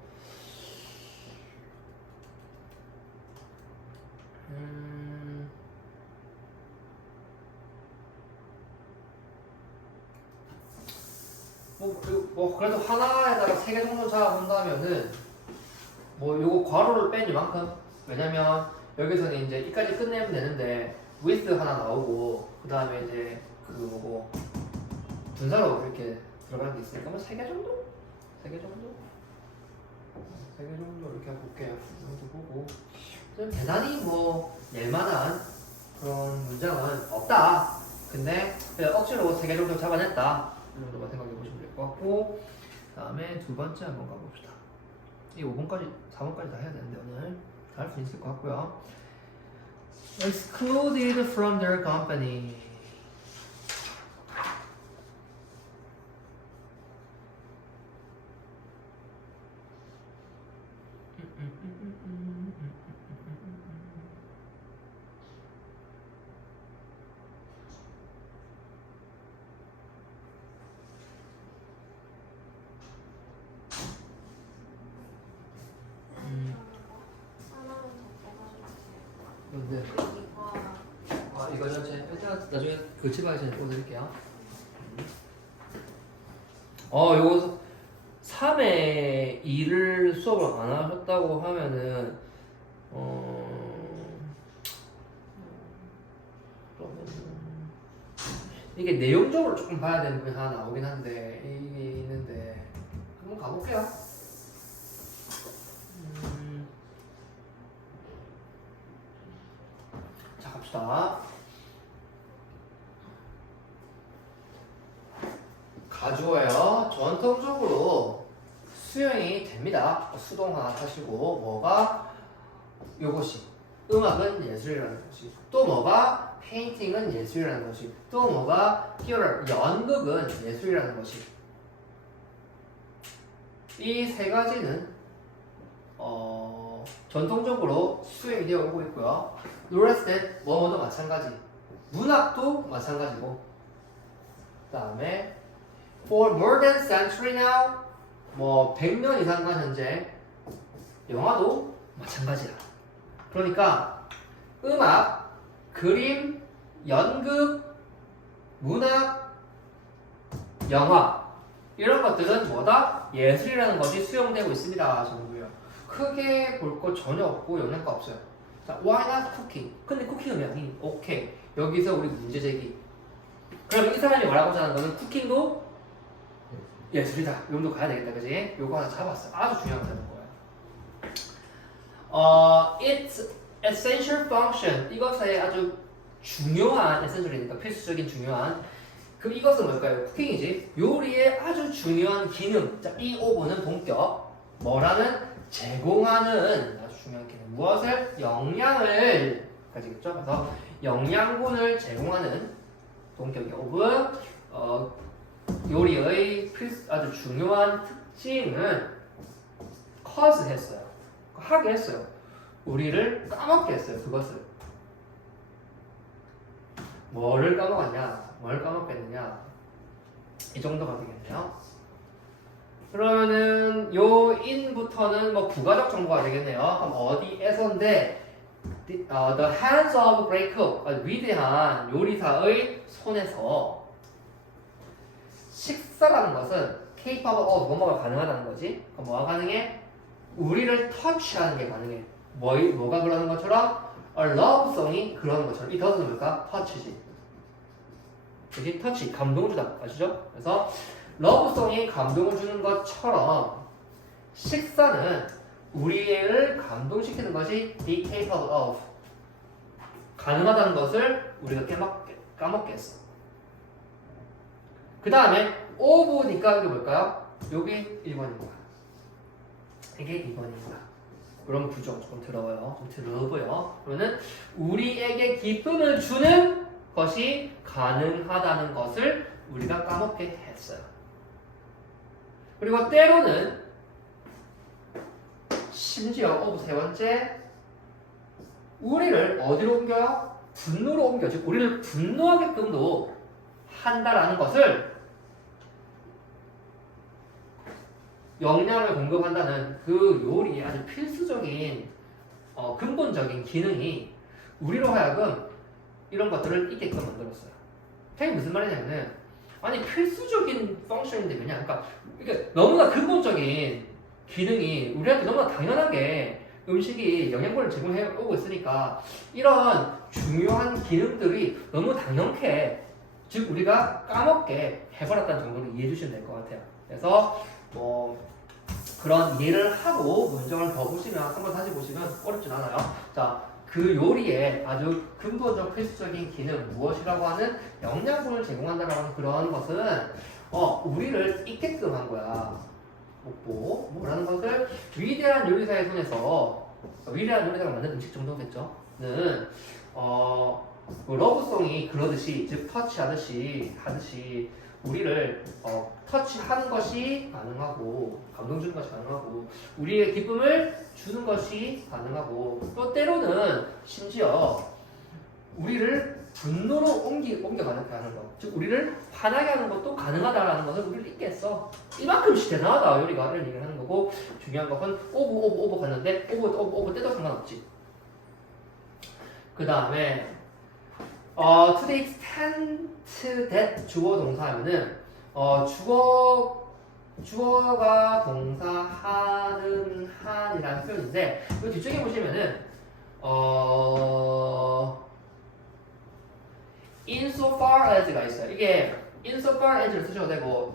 뭐 그래도 하나에다가 3개 정도 잡아본다면은 뭐 요거 괄호를 뺀 이만큼 왜냐면 여기서는 이제 이까지 끝내면 되는데 with 하나 나오고 그 다음에 이제 그 뭐고 분사로 이렇게 들어가는 게 있으니까 뭐 3개 정도? 3개 정도? 3개 정도 이렇게 볼게요. 이것도 보고 좀 대단히 뭐 낼만한 그런 문장은 없다. 근데 그냥 억지로 3개 정도 잡아냈다. 이 정도만 생각해 보시면 될 것 같고 그 다음에 두 번째 한번 가봅시다. 이 5번까지 4번까지 다 해야 되는데 오늘 다 할 수 있을 것 같고요. Excluded from their company. 네. 이거 전체 일단 나중에 교치방에 전에 보여드릴게요. 요거 3회 2를 수업을 안 하셨다고 하면은 이게 내용적으로 조금 봐야 되는 부분이 하나 나오긴 한데 이게 있는데 한번 가볼게요. 자 갑시다. 가주어예요. 전통적으로 수용이 됩니다. 수동 하나 타시고 뭐가 요것이 음악은 예술이라는 것이 또 뭐가 페인팅은 예술이라는 것이 또 뭐가 theater 연극은 예술이라는 것이 이 세 가지는 전통적으로 수용이 되어 오고 있고요. 노랬을 때 뭐뭐도 마찬가지 문학도 마찬가지고 그 다음에 For more than century now 뭐 100년 이상간 현재 영화도 마찬가지야. 그러니까 음악, 그림, 연극, 문학, 영화 이런 것들은 뭐다? 예술이라는 것이 수용되고 있습니다. 정도요. 크게 볼 거 전혀 없고 영향가 없어요. 자, why not cooking? 근데 쿠킹 음향이 오케이. 여기서 우리 문제 제기. 그럼 이 사람이 말하고자 하는 거는 쿠킹도 예술이다. 이 정도 가야 되겠다, 그지? 요거 하나 잡았어. 아주 중요한 거 잡은 거야. Its essential function. 이것의 아주 중요한 essential이니까 필수적인 중요한. 그럼 이것은 뭘까요? 쿠킹이지. 요리의 아주 중요한 기능. 자, 이 오브는 본격. 뭐라는? 제공하는 아주 중요한 기능. 무엇을? 영양을 가지겠죠. 그래서 영양분을 제공하는 동격의 오브. 요리의 아주 중요한 특징은 cause 했어요. 하게 했어요. 우리를 까먹게 했어요. 그것을. 뭐를 까먹었냐? 뭘 까먹겠느냐? 이 정도가 되겠네요. 그러면은 요 in부터는 뭐 부가적 정보가 되겠네요. 그럼 어디에서인데 the hands of great cook, 위대한 요리사의 손에서 식사라는 것은 capable of 뭐가 가능하다는 거지. 그럼 뭐가 가능해? 우리를 터치하는 게 가능해. 뭐가 그러는 것처럼 a love송이 그러는 것처럼 이 더스는 뭘까? 터치지. 그지? 터치, 감동을 주다. 아시죠? 그래서 러브송이 감동을 주는 것처럼 식사는 우리를 감동시키는 것이 be capable of 가능하다는 것을 우리가 까먹게 했어. 그 다음에 of니까 이게 뭘까요? 여기 1번입니다. 이게 2번입니다. 그럼 구조 조금 더러워요. 좀 더러워요. 그러면 우리에게 기쁨을 주는 것이 가능하다는 것을 우리가 까먹게 했어요. 그리고 때로는 심지어 오브 세 번째 우리를 어디로 옮겨요? 분노로 옮겨. 즉 우리를 분노하게끔도 한다라는 것을 영양을 공급한다는 그 요리의 아주 필수적인 근본적인 기능이 우리로 하여금 이런 것들을 있게끔 만들었어요. 그게 무슨 말이냐면은 아니 필수적인 펑션인데 왜냐? 그러니까 이게 너무나 근본적인 기능이 우리한테 너무나 당연하게 음식이 영양분을 제공해 오고 있으니까 이런 중요한 기능들이 너무 당연해 즉 우리가 까먹게 해버렸다는 정도로 이해해 주시면 될 것 같아요. 그래서 뭐 그런 이해를 하고 문장을 더 보시면 한번 다시 보시면 어렵진 않아요. 자, 그 요리의 아주 근본적 필수적인 기능 무엇이라고 하는 영양분을 제공한다라고 하는 그런 것은 우리를 있게끔 한 거야. 뭐라는 것을 위대한 요리사의 손에서 위대한 요리사가 만든 음식 정도겠죠. 는 러브송이 그러듯이 즉 터치하듯이 우리를 터치하는 것이 가능하고 감동 주는 것이 가능하고 우리의 기쁨을 주는 것이 가능하고 또 때로는 심지어 우리를 분노로 옮겨가는 것, 즉 우리를 화나게 하는 것도 가능하다라는 것을 우리를 잊게 했어. 이만큼씩 대단하다 요리가 이런 얘기를 하는 거고 중요한 것은 오브 갔는데 오브 때도 상관없지. 그 다음에 to the extent that 주어 동사하면은 주어가 동사하는 한이라는 표현인데 이 뒤쪽에 보시면은 insofar as가 있어요. 이게 insofar as를 쓰셔도 되고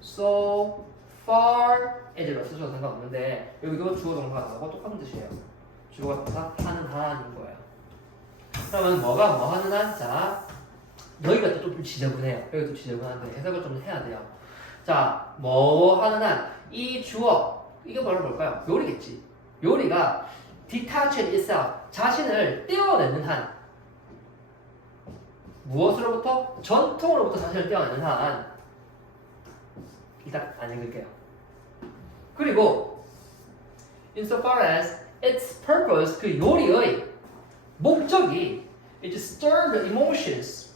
insofar as로 쓰셔도 상관없는데 여기도 주어 동사가 나오고 똑같은 뜻이에요. 주어가 동사 하는 한인 거예요. 그러면 뭐가 뭐 하는 한? 자, 여기가 또 좀 지저분해요. 여기도 지저분한데 해석을 좀 해야 돼요. 자, 뭐 하는 한? 이 주어, 이게 바로 뭘까요? 요리겠지. 요리가 detached itself, 자신을 떼어내는 한. 무엇으로부터? 전통으로부터 자신을 떼어내는 한. 일단 안 읽을게요. 그리고 insofar as its purpose, 그 요리의 목적이 it stir the emotions,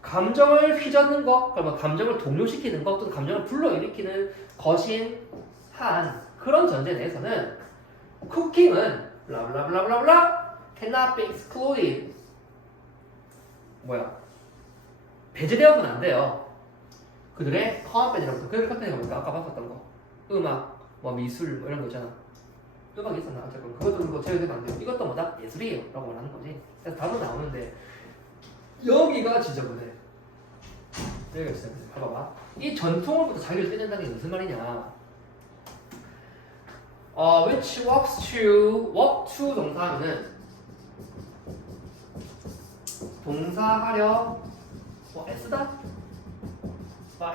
감정을 휘젓는 것, 그러면 감정을 동요시키는 것, 또는 감정을 불러일으키는 것인 한 그런 전제 내에서는 쿠킹은 블라블라블라블라 cannot be excluded. 뭐야? 배제되어서는 안 돼요. 그들의 컨텐츠로부터. 그들의 컨텐츠가 뭘까? 아까 봤었던 거. 음악, 뭐 미술, 뭐 이런 거 있잖아. 음악이 있었나? 어쨌건 그것도 그거 제외되면 안 돼요. 이것도 뭐다? 예술이에요. 라고 말하는 거지. 그래서 답은 나오는데 여기가 지저분해. 여기가 있어요. 봐봐봐. 이 전통으로부터 자기를 떼낸다는 게 무슨 말이냐? which walk to 동사하면은 동사하려 뭐 애쓰다?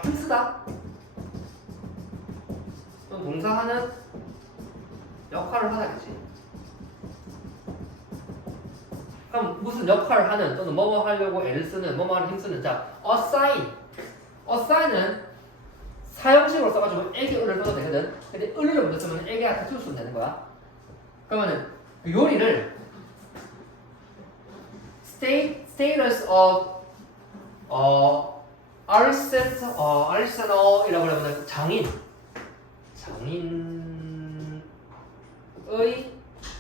힘쓰다? 그럼 동사하는 역할을 하다겠지. 그럼 무슨 역할을 하는 또는 뭐뭐 하려고 애를 쓰는 뭐뭐 하는 힘쓰는 자 assign은 사형식으로 써가지고 에게 을을 써도 되거든. 근데 을을 먼저 쓰면 에게한테 투 쓰면 되는 거야. 그러면은 그 요리를 status of arsenal이라고 하면 장인의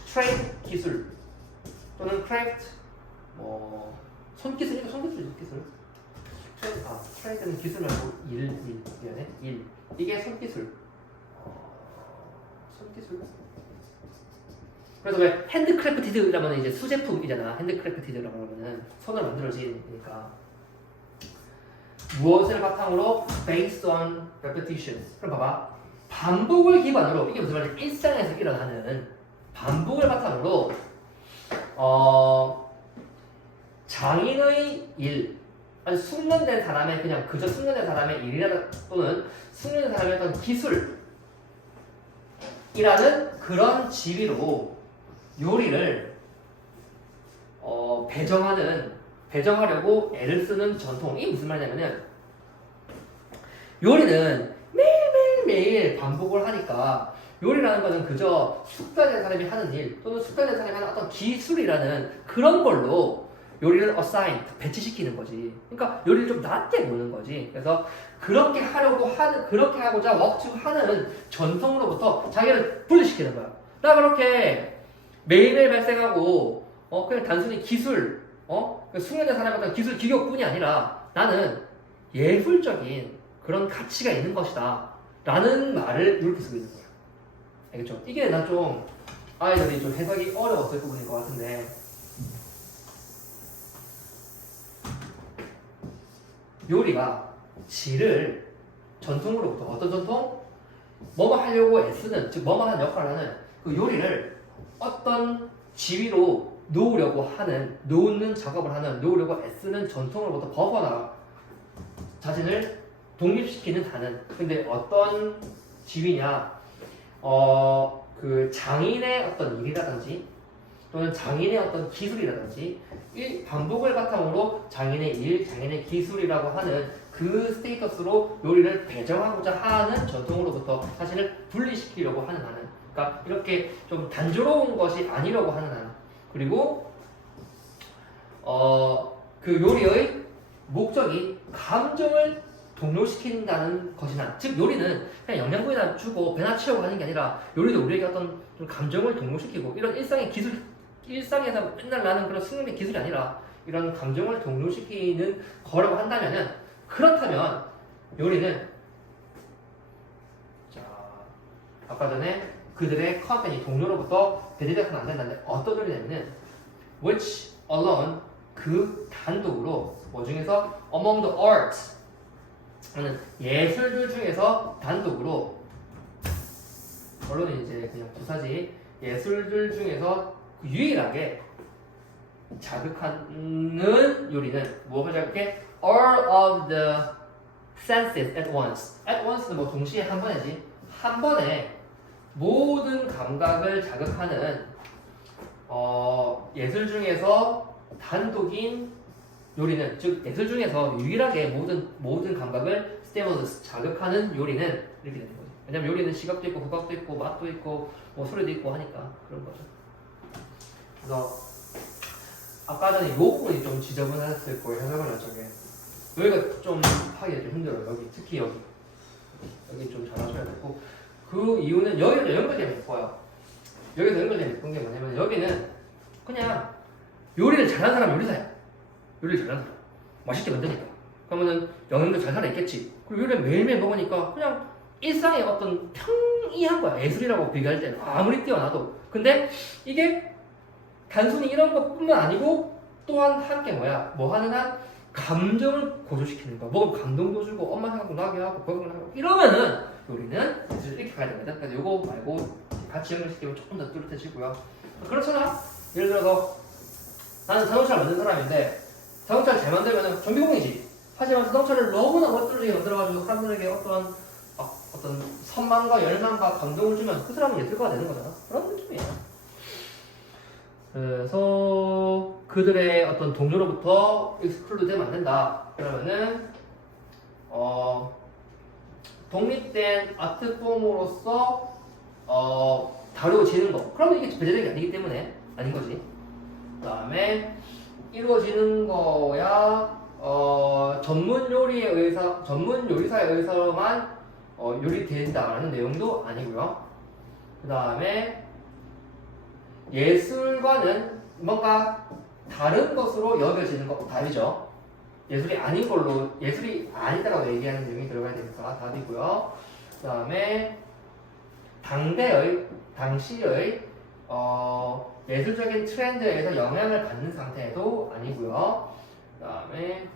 트레이드 기술 또는 크래프트 뭐 손기술이니까 손기술 트레이드는 기술 말고 미안해 일 이게 손기술 그래서 왜 핸드크래프티드라면 이제 수제품이잖아. 핸드크래프티드라고 하면은 손으로 만들어지니까 무엇을 바탕으로 based on repetition. 그럼 봐봐. 반복을 기반으로 이게 무슨 말이야? 일상에서 일어나는 반복을 바탕으로 장인의 일 아주 숙련된 사람의 그냥 그저 숙련된 사람의 일이라 또는 숙련된 사람의 어떤 기술이라는 그런 지위로 요리를 배정하려고 애를 쓰는 전통. 이게 무슨 말이냐면은 요리는 매일 반복을 하니까 요리라는 것은 그저 숙달된 사람이 하는 일 또는 숙달된 사람이 하는 어떤 기술이라는 그런 걸로 요리를 assign, 배치시키는 거지. 그러니까 요리를 좀 낮게 보는 거지. 그래서 그렇게 하고자 하는 전통으로부터 자기를 분리시키는 거야. 나 그렇게 매일매일 발생하고 그냥 단순히 기술, 숙련된 사람의 어떤 기술 기교뿐이 아니라 나는 예술적인 그런 가치가 있는 것이다 라는 말을 이렇게 쓰고 있는 거야. 알겠죠? 이게 난 좀 아이들이 좀 해석이 어려웠을 부분인 것 같은데 요리가 질을 전통으로부터 어떤 전통? 뭐뭐 하려고 애쓰는, 즉 뭐뭐 하는 역할을 하는 그 요리를 어떤 지위로 놓는 작업을 하는, 놓으려고 애쓰는 전통으로부터 벗어나 자신을 독립시키는 하는. 근데 어떤 지위냐? 그 장인의 어떤 일이라든지 또는 장인의 어떤 기술이라든지 이 반복을 바탕으로 장인의 일, 장인의 기술이라고 하는 그 스테이터스로 요리를 배정하고자 하는 전통으로부터 자신을 분리시키려고 하는 하는. 그러니까 이렇게 좀 단조로운 것이 아니려고 하는 하는. 그리고 그 요리의 목적이 감정을 동요시킨다는 것이나, 즉 요리는 그냥 영양분이나 주고 배나 채우고 하는 게 아니라 요리도 우리에게 어떤 좀 감정을 동요시키고 이런 일상의 일상에서 맨날 나는 그런 승리 기술이 아니라 이런 감정을 동요시키는 거라고 한다면은 그렇다면 요리는 자 아까 전에 그들의 컨텐이 동료로부터 배제돼서는 안 된다는데 어떤 요리냐면은 which alone 그 단독으로 뭐 중에서 among the arts 하는 예술들 중에서 단독으로 물론 이제 그냥 부사지 예술들 중에서 유일하게 자극하는 요리는 무엇을 자극해? All of the senses at once. At once는 뭐 동시에 한 번이지. 한 번에 모든 감각을 자극하는 예술 중에서 단독인 요리는 즉 예술 중에서 유일하게 모든 감각을 stimulus 자극하는 요리는 이렇게 되는 거죠. 왜냐면 요리는 시각도 있고 후각도 있고 맛도 있고 뭐 소리도 있고 하니까 그런 거죠. 그래서 아까 전에 이 부분이 좀 지저분했을 거예요. 해석을 나중에 여기가 좀 하기 좀 힘들어요. 여기 특히 여기 좀 잘하셔야 되고 그 이유는 여기서 연결되면 예뻐요. 여기서 연결되면 예쁜 게 뭐냐면 여기는 그냥 요리를 잘하는 사람 요리사야. 요리를 잘하는 사람 맛있게 만드니까 그러면은 영양도 잘 살아있겠지. 그리고 요리를 매일매일 먹으니까 그냥 일상의 어떤 평이한 거야. 예술이라고 비교할 때는 아무리 뛰어나도. 근데 이게 단순히 이런 것뿐만 아니고 또한 함께 뭐 하는 한 감정을 고조시키는 거야. 먹으면 감동도 주고 엄마 생각도 나게 하고 거기를 하고 이러면은 요리는 이렇게 가야 됩니다. 그래서 요거 말고 같이 연결시키면 조금 더 뚜렷해지고요. 그렇잖아. 예를 들어서 나는 자동차를 만든 사람인데 자동차를 잘 만들면 정비공이지. 하지만 자동차를 너무나 멋들게 만들어가지고 사람들에게 어떤 선망과 열망과 감동을 주면 그 사람은 예술가가 되는 거잖아. 그런 느낌이에요. 그래서 그들의 어떤 동료로부터 익스클루드 되면 안 된다. 그러면은 독립된 아트폼으로서 다루어지는 거. 그러면 이게 배제된 게 아니기 때문에 아닌 거지. 그 다음에 이루어지는 거야 전문 요리사에 의해서만 요리된다라는 내용도 아니고요. 그 다음에 예술과는 뭔가 다른 것으로 여겨지는 것 답이죠. 예술이 아니다라고 얘기하는 내용이 들어가야 되니까 답이고요. 그 다음에 당시의 예술적인 트렌드에 의해서 영향을 받는 상태도 아니고요. 그 다음에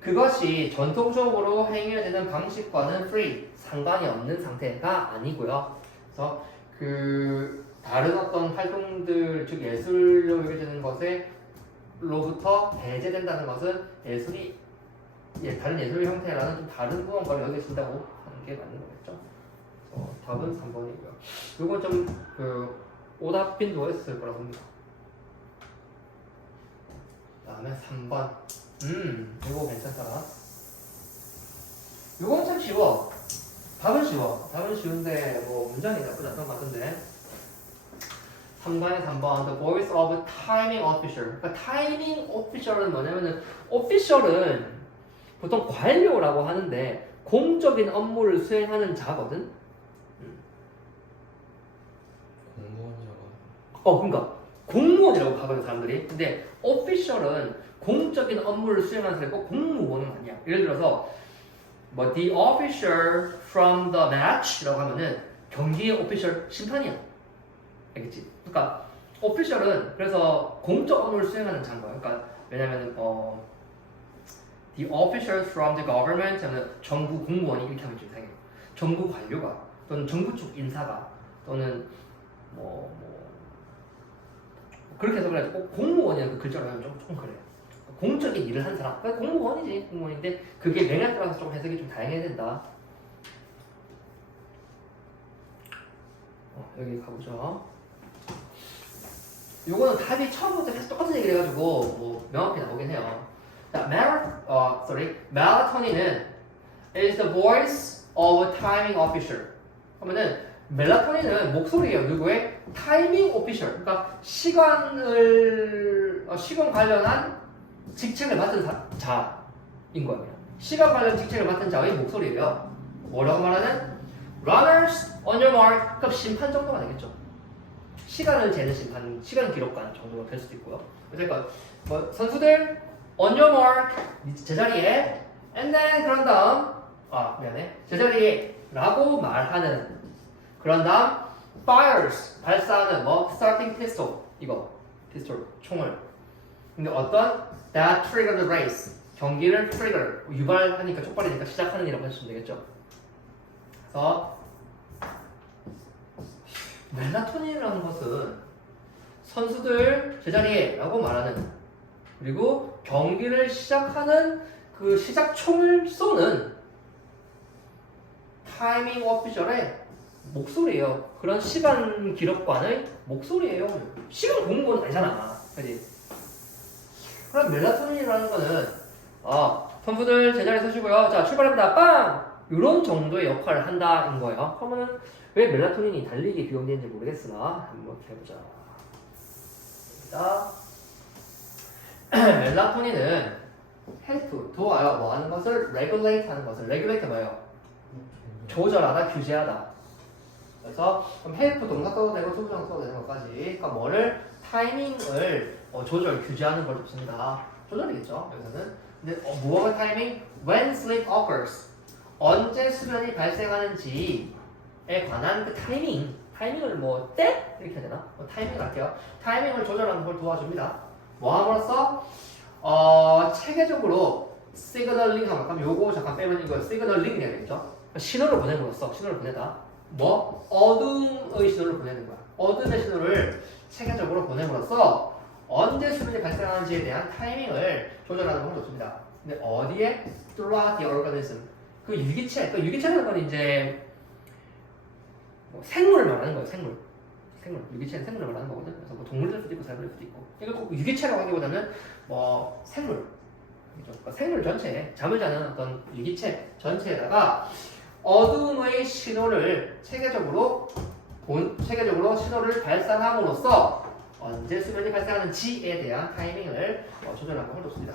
그것이 전통적으로 행해되는 방식과는 free, 상관이 없는 상태가 아니고요. 그래서 그 다른 어떤 활동들, 즉 예술로 여겨지는 것에로부터 배제된다는 것은 다른 예술 형태라는 좀 다른 무언가를 여겨진다고 하는 게 맞는 거겠죠. 답은 3번이고요. 이건 좀 오답 빈도가 있을 거라고 봅니다. 그 다음에 3번. 이거 괜찮다. 이건 참 쉬워. 답은 쉬워. 답은 쉬운데 뭐 문장이 나쁘지 않던 것 같은데. 3번에 3번 The voice of timing official. 그러니까 timing official은 뭐냐면은 official은 보통 관료라고 하는데 공적인 업무를 수행하는 자거든. 그러니까 공무원이라고 하거든 사람들이. 근데 official은 공적인 업무를 수행하는 사람이 꼭 공무원은 아니야. 예를 들어서 뭐 the official from the match라고 하면은 경기의 official 심판이야. 알겠지? 그러니까 official은 그래서 공적 업무를 수행하는 자인 거야. 그러니까 왜냐면은 the officials from the government 하면 정부 공무원이 이렇게 하면 좀 이상해. 정부 관료가 또는 정부 쪽 인사가 또는 그렇게 해서 그래 꼭 공무원이라는 그 글자로 하면 조금 그래요. 공적인 일을 하는 사람, 그러니까 공무원이지 공무원인데 그게 맥락에 따라서 좀 해석이 좀 다양해야 된다. 여기 가보죠. 요거는 답이 처음부터 계속 똑같은 얘기를 해가지고 뭐 명확히 나오긴 해요. 멜라토닌은 is the voice of a timing official. 그러면은 멜라토닌은 목소리예요. 누구의? 타이밍 오피셜. 그러니까 시간 관련한 직책을 맡은 자인 거예요. 시간 관련 직책을 맡은 자의 목소리예요. 뭐라고 말하는? runners on your mark. 그럼 심판 정도가 되겠죠. 시간을 재는 심판, 시간 기록관 정도가 될 수도 있고요. 어쨌건 뭐 선수들 on your mark 제자리에 and then 그런 다음 미안해 제자리에 라고 말하는 그런 다음 fires 발사하는 뭐 starting pistol 이거 피스톨 총을 근데 어떤 that trigger the race 경기를 trigger 유발하니까 촉발이니까 시작하는 이라고 하시면 되겠죠. 그래서 멜라토닌이라는 것은 선수들 제자리에 라고 말하는 그리고 경기를 시작하는 그 시작총을 쏘는 타이밍 오피셜의 목소리예요. 그런 시간 기록관의 목소리예요. 시간 공부는 아니잖아. 그지? 그럼 멜라토닌이라는 거는 선수들 제자리에 서시고요. 자 출발합니다. 빵! 이런 정도의 역할을 한다는 거예요. 그러면은 왜 멜라토닌이 달리기에 비용되는지 모르겠으나 한번 해보자. 자, 멜라토닌은 헬프 도와요. 뭐 하는 것을 regulate 하는 것을 regulate 뭐예요? 조절하다, 규제하다. 그래서 그럼 헬프 동사 써도 되고 수부정 써도 되는 것까지. 그러니까 뭐를 타이밍을 조절, 규제하는 걸 줬습니다. 조절이겠죠. 여기서는. 근데 무엇의 타이밍? When sleep occurs. 언제 수면이 발생하는지에 관한 그 타이밍을 뭐 때? 이렇게 해야 되나? 타이밍을 할게요. 타이밍을 조절하는 걸 도와줍니다. 뭐 함으로써 체계적으로 시그널링 하면 그럼 요거 잠깐 빼면 이거 시그널링 해야 되겠죠? 신호를 보냄으로써 신호를 보내다. 뭐 어둠의 신호를 보내는 거야. 어둠의 신호를 체계적으로 보냄으로써 언제 수면이 발생하는지에 대한 타이밍을 조절하는 건 좋습니다. 근데 어디에? throughout the organism. 그 유기체, 그 유기체라는 건 이제 뭐 생물을 말하는 거예요. 생물. 유기체는 생물을 말하는 거거든. 그래서 뭐 동물일 수도 있고 사람일 수도 있고. 이거 꼭 유기체라고 하기보다는 뭐 생물. 그러니까 생물 전체에 잠을 자는 어떤 유기체 전체에다가 어둠의 신호를 체계적으로 신호를 발산함으로써 언제 수면이 발생하는지에 대한 타이밍을 조절하는 걸 놓습니다.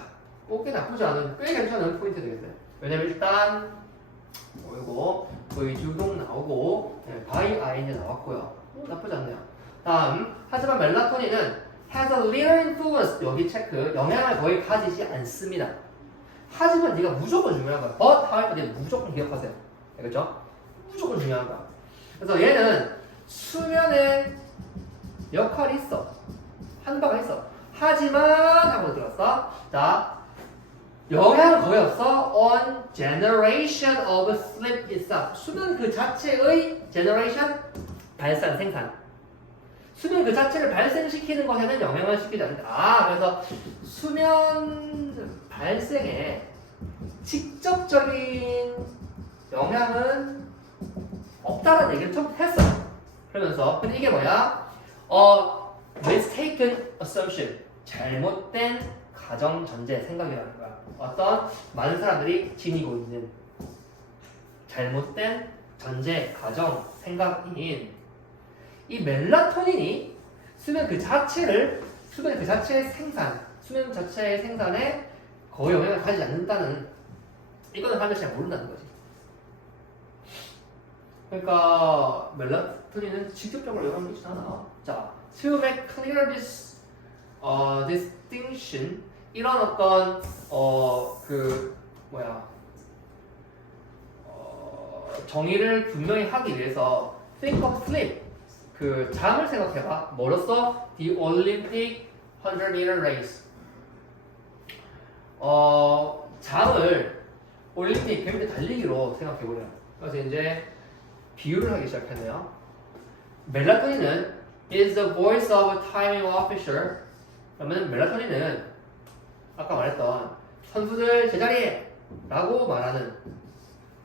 꽤 나쁘지 않은, 꽤 괜찮은 포인트 되겠어요. 왜냐면 일단 이거 거의 주동 나오고 바이 아인이 나왔고요. 나쁘지 않네요. 다음 하지만 멜라토닌은 has a little influence 여기 체크 영향을 거의 가지지 않습니다. 하지만 네가 무조건 중요한 거야. but however 무조건 기억하세요. 알겠죠? 무조건 중요한 거야. 그래서 얘는 수면에 역할이 있어. 한 바가 있어. 하지만 하고 들었어. 자, 영향은 거의 없어. on generation of sleep itself. 수면 그 자체의 generation 발산 생산. 수면 그 자체를 발생시키는 것에는 영향을 시키지 않는다. 그래서 수면 발생에 직접적인 영향은 없다는 얘기를 처음 했어. 그러면서 근데 이게 뭐야? mistaken assumption. 잘못된 가정 전제 생각이라는 거야. 어떤 많은 사람들이 지니고 있는 잘못된 전제 가정 생각인 이 멜라토닌이 수면 그 자체의 생산에 거의 영향을 가지지 않는다는 이거는 사람들이 잘 모른다는 거지. 그러니까 멜라토닌은 직접적으로 영향을 미치지 않아. 자, to make clear this distinction 이런 어떤 정의를 분명히 하기 위해서 think of sleep 그 잠을 생각해봐. 뭐로써? The Olympic 100m race. 잠을 올림픽 100m 달리기로 생각해보려. 그래서 이제 비유를 하기 시작했네요. 멜라토닌은 is the voice of a timing officer. 그러면 멜라토닌은 아까 말했던 선수들 제자리에 라고 말하는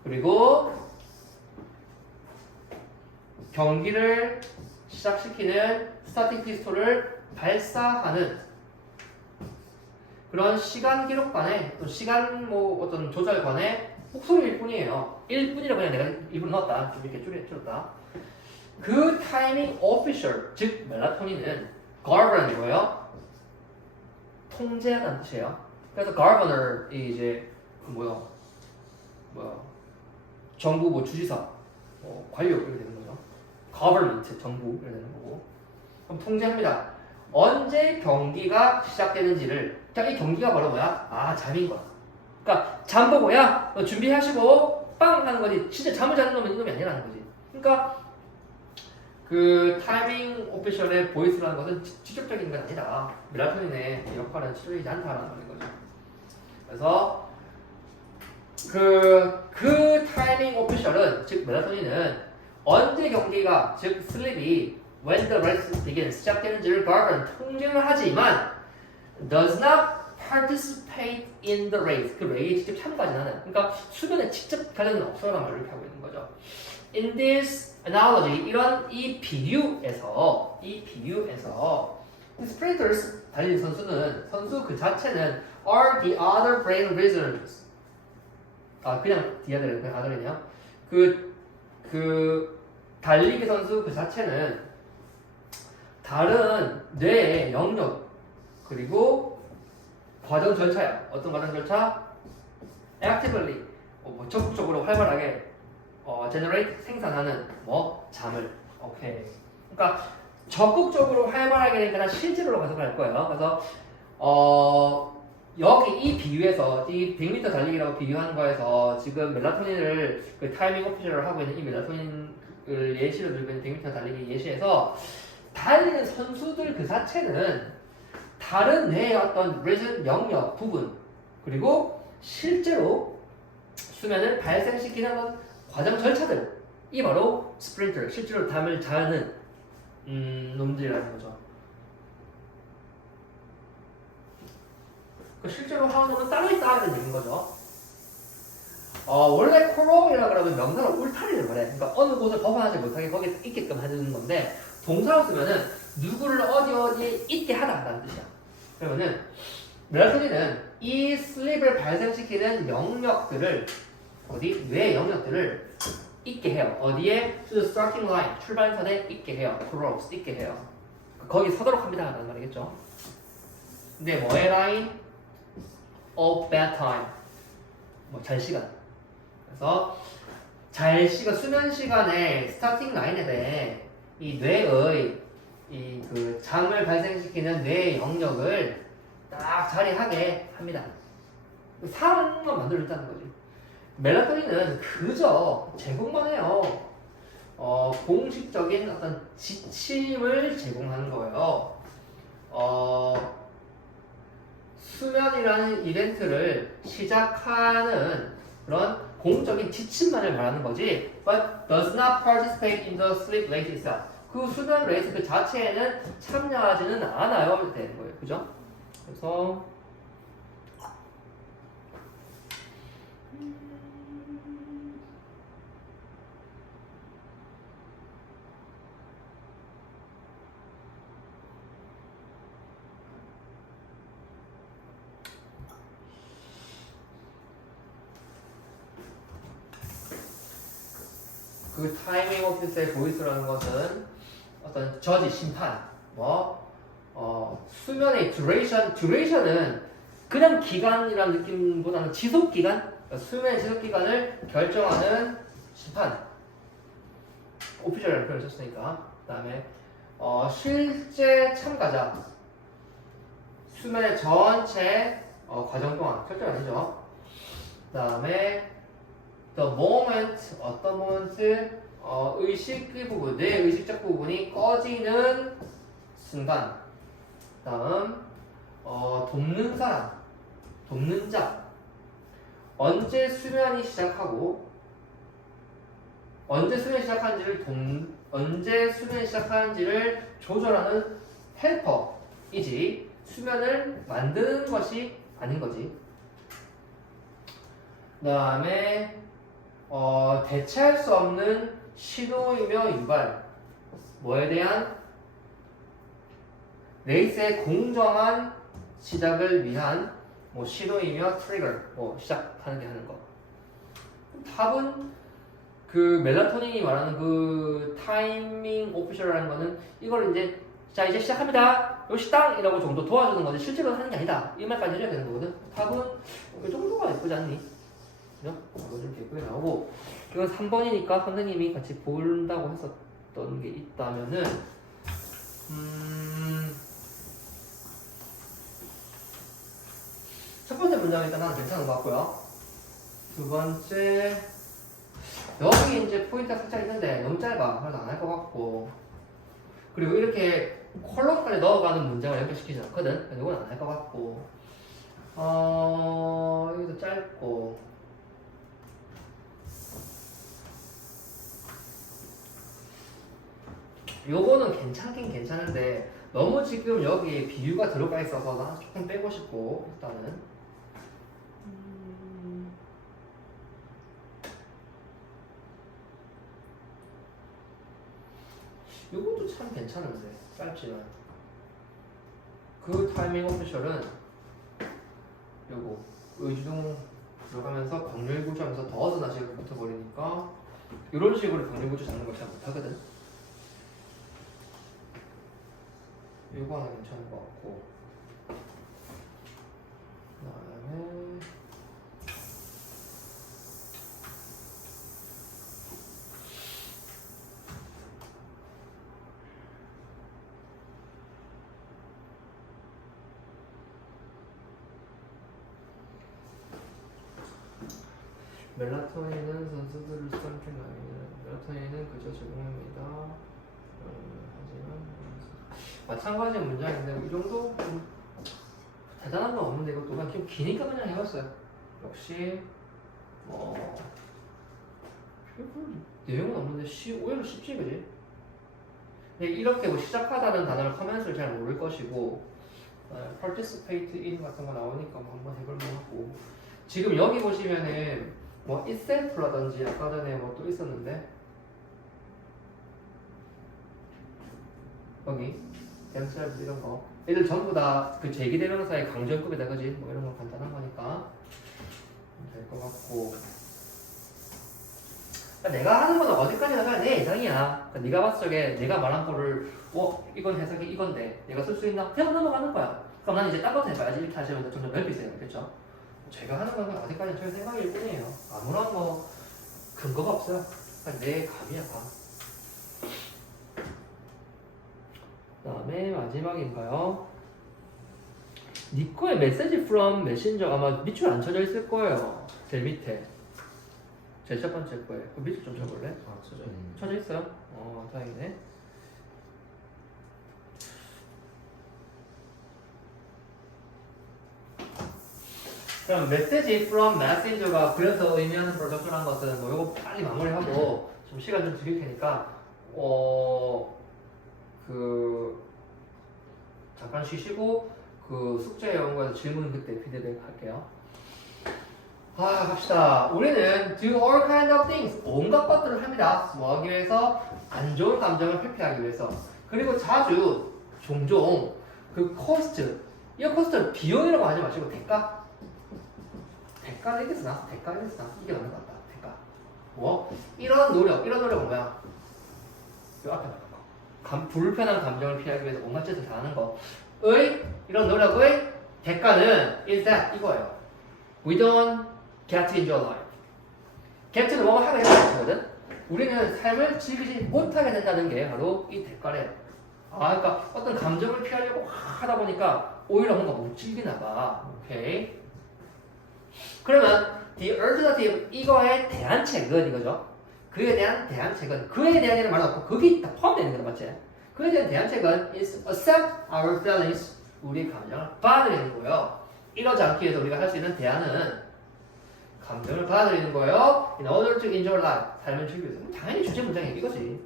그리고 경기를 시작시키는 스타팅 피스톨을 발사하는 그런 시간 기록관의 또 시간 어떤 조절관의 목소리일 뿐이에요. 1분이라고 그냥 내가 1분 넣었다. 좀 이렇게 줄였다. 그 타이밍 오피셜 즉 멜라토닌은 govern이 뭐예요? 통제하다는 뜻이에요. 그래서 governor이 이제 정부 주지사 관료 이렇게 되는 거죠. government 정부 이렇게 되는 거고. 그럼 통제합니다. 언제 경기가 시작되는지를. 자, 이 경기가 바로 뭐야? 아, 잠인 거야. 그러니까 잠 보고야 너 준비하시고 빵 하는 거지. 진짜 잠을 자는 놈은 이놈이 아니라는 거지. 그러니까 그 타이밍 오피셜의 보이스라는 것은 직접적인 건 아니다. 멜라토닌의 역할은 치료이지 않다라는 거죠. 그래서 그 타이밍 오피셜은 즉 멜라토닌은 언제 경기가 즉 슬립이 when the race begins 시작되는지를 govern 통제를 하지만 does not participate in the race 그 레이에 직접 참가하지 않아요. 그러니까 수면에 직접 관련은 없어라는 말을 이렇게 하고 있는 거죠. In this analogy 이 비유에서 sprinters 달리는 선수 그 자체는 are the other brain regions 그냥 디아들은 그냥 아들이네요. 그 달리기 선수 그 자체는 다른 뇌의 영역 그리고 과정 절차야. 어떤 과정 절차? actively 적극적으로 활발하게 generate 생산하는 잠을. 오케이. 그러니까 적극적으로 활발하게 되니까 실제로 가져갈 거예요. 그래서 여기 이 비유에서 이 100m 달리기라고 비유하는 거에서 지금 멜라토닌을 그 타이밍 오피셜을 하고 있는 이 멜라토닌을 예시로 들고 있는 100m 달리기 예시에서 달리는 선수들 그 자체는 다른 뇌의 어떤 리전 영역 부분 그리고 실제로 수면을 발생시키는 과정 절차들 이 바로 스프린터 실제로 잠을 자는 놈들이라는 거죠. 실제로 하는 놈은 따로 있다는 얘기인 거죠. 원래 코로이라 그러면 명사로 울타리를 말해. 그러니까 어느 곳을 벗어나지 못하게 거기에 있게끔 해주는 건데 동사로 쓰면은 누구를 어디에 있게 하다라는 뜻이야. 그러면은 멜라토닌은 이 슬립을 발생시키는 영역들을 뇌 영역들을 있게 해요. 어디에? To the starting line 출발선에 있게 해요. cross 있게 해요. 거기 서도록 합니다 라는 말이겠죠. 근데 뭐의 라인? of bedtime 잘 시간. 그래서 잘 시간 수면 시간의 스타팅 라인에 대해 이 뇌의 이 그 잠을 발생시키는 뇌의 영역을 딱 자리하게 합니다. 상황만 만들어줬다는 거지. 멜라토닌은 그저 제공만 해요. 공식적인 어떤 지침을 제공하는 거예요. 수면이라는 이벤트를 시작하는 그런 공적인 지침만을 말하는 거지. But does not participate in the sleep rate itself. 그 수면 레이스 그 자체에는 참여하지는 않아요. 이렇게 되는 거예요. 그죠? 그래서 그 타이밍 오피스의 보이스라는 것은 어떤 저지 심판 수면의 듀레이션은 그냥 기간이라는 느낌보다는 지속 기간 그러니까 수면의 지속 기간을 결정하는 심판 오피셜이라는 표현을 썼으니까 그 다음에 실제 참가자 수면의 전체 과정 동안 절대 아니죠. 그 다음에 the moment 어떤 모먼트 의식의 부분 뇌 의식적 부분이 꺼지는 순간 다음 돕는 사람 돕는 자 언제 수면이 시작하고 언제 수면이 시작하는지를 조절하는 헬퍼이지 수면을 만드는 것이 아닌 거지. 그 다음에 대체할 수 없는 신호이며 유발 뭐에 대한 레이스의 공정한 시작을 위한 신호이며 트리거 시작하는 게 하는 거. 답은 그 멜라토닌이 말하는 그 타이밍 오피셜이라는 거는 이걸 이제 자 이제 시작합니다 요시 땅 이라고 정도 도와주는 거지 실제로 하는 게 아니다 이 말까지 해줘야 되는 거거든. 답은 이 정도가 예쁘지 않니? 그죠? 이거 좀 예쁘게 나오고 이건 3번이니까 선생님이 같이 본다고 했었던 게 있다면은 첫 번째 문장은 일단 나는 괜찮은 것 같고요. 두 번째 여기 이제 포인트가 살짝 있는데 너무 짧아. 그래서 안 할 것 같고 그리고 이렇게 컬럼까지 넣어가는 문장을 연결시키지 않거든. 그래서 이건 안 할 것 같고 여기도 짧고 요거는 괜찮긴 괜찮은데 너무 지금 여기 비유가 들어가 있어서 난 조금 빼고 싶고 일단은 요것도 참 괜찮은데 짧지만 그 타이밍 오피셜은 요거 의주동 들어가면서 병렬 구조하면서 더 어드나시가 붙어버리니까 이런 식으로 병렬 구조 잡는 걸 잘 못하거든. 요거 하나 괜찮은 것 같고 그 다음에 멜라토닌은 선수들을 스탬핑 아니에요. 멜라토닌은 그저 제공합니다. 하지만 마찬가지 문장인데 이 정도 대단한 건 없는데 이것도 그냥 좀 기니까 그냥 해봤어요. 역시 내용은 없는데 오히려 쉽지 그지? 근데 이렇게 뭐 시작하다는 단어를 커맨스를 잘 모를 것이고 participate in 같은 거 나오니까 뭐 한번 해볼 만하고 지금 여기 보시면은 뭐 itself라든지 아까 전에 뭐 또 있었는데 여기 themselves 이런 거 얘들 전부 다 그 제기대명사의 강조급이다 그지? 뭐 이런 거 간단한 거니까 될 것 같고 그러니까 내가 하는 거는 어디까지나 그냥 내 예상이야. 그러니까 네가 봤을 적에 내가 말한 거를 이건 해석이 이건데 내가 쓸 수 있나? 그냥 넘어가는 거야. 그럼 난 이제 딴 것도 해봐야지 이렇게 하시면 점점 넓히세요. 그렇죠? 제가 하는 건 어디까지나 제 생각일 뿐이에요. 아무런 뭐 근거가 없어요. 그냥 내 감이야 감. 그 다음에 마지막인가요? 니꺼의 메시지 from 메신저 아마 밑줄 안 쳐져 있을 거예요. 제일 밑에. 제일 첫 번째 거예요. 그 밑줄 좀 쳐볼래? 아, 쳐져 있네. 쳐져 있어요? 다행이네. 그럼 메시지 from messenger가 그래서 의미하는 프로덕트라는 것은 뭐 이거 빨리 마무리하고 좀 시간 좀 드릴 테니까 잠깐 쉬시고 그 숙제 연구에서 질문 그때 피드백 할게요. 갑시다. 우리는 do all kind of things 온갖 것들을 합니다. 뭐 하기 위해서? 안 좋은 감정을 회피하기 위해서. 그리고 자주 종종 그 코스트 이 코스트를 비용이라고 하지 마시고 대가 대가를 이게 쓰나? 대가를 이게 쓰나? 이게 맞는 것 같다. 대가 뭐? 이런 노력은 뭐야? 요 앞에 나온 거 불편한 감정을 피하기 위해서 온갖 짓을 다 하는 거의 이런 노력의 대가는 is that 이거예요. We don't get to enjoy life. get는 뭐가 하게 되는 거거든. 우리는 삶을 즐기지 못하게 된다는 게 바로 이 대가래요. 그러니까 어떤 감정을 피하려고 하다 보니까 오히려 뭔가 못 즐기나 봐. 오케이. 그러면 the alternative 이거에 대한 책은 이거죠. 그에 대한 대안책은 그에 대한이라는 말 없고 거기 다 포함되는 거다 맞지? 그에 대한 대안책은 is accept our feelings 우리 감정을 받아들이는 거예요. 이러지 않기 위해서 우리가 할 수 있는 대안은 감정을 받아들이는 거예요. In order to enjoy life 삶을 즐기기 위해서 당연히 주제 문장이 이거지.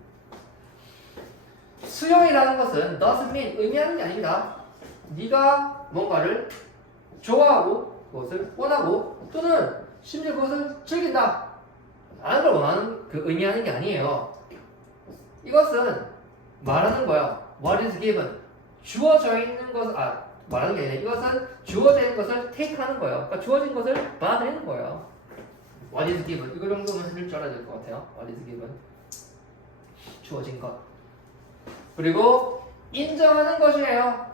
수용이라는 것은 doesn't mean 의미하는 게 아닙니다. 네가 뭔가를 좋아하고 그것을 원하고 또는 심지어 그것을 즐긴다 라는 걸 원하는 그 의미하는 게 아니에요. 이것은 말하는 거야. What is given 주어져 있는 것 말하는 게 아니라 이것은 주어져 있는 것을 take하는 거예요. 그러니까 주어진 것을 받아들이는 거예요. What is given 이거 정도면 해줄 줄 알아야 될 것 같아요. What is given 주어진 것 그리고 인정하는 것이에요.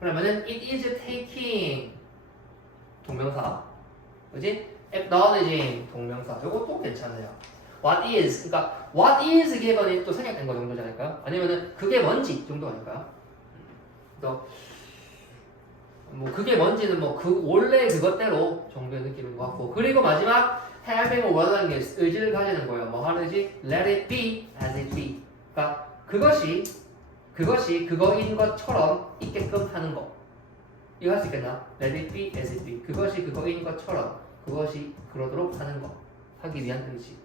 그러면은 it is taking 동명사 그지? acknowledging 동명사. 요것도 괜찮아요. what is, 그러니까 what is given이 또 생략된 거 정도지 않을까요? 아니면은 그게 뭔지 정도 아닐까요? 그래서 뭐 그게 뭔지는 뭐 그 원래 그것대로 정도의 느낌인 것 같고, 그리고 마지막 having a willingness, 의지를 가지는 거예요. 뭐 하는 의지? let it be as it be. 그러니까 그것이 그거인 것처럼 있게끔 하는 거. 이거 할 수 있겠나? let it be as it be. 그것이 그거인 것처럼 그것이 그러도록 하는 거. 하기 위한 의지.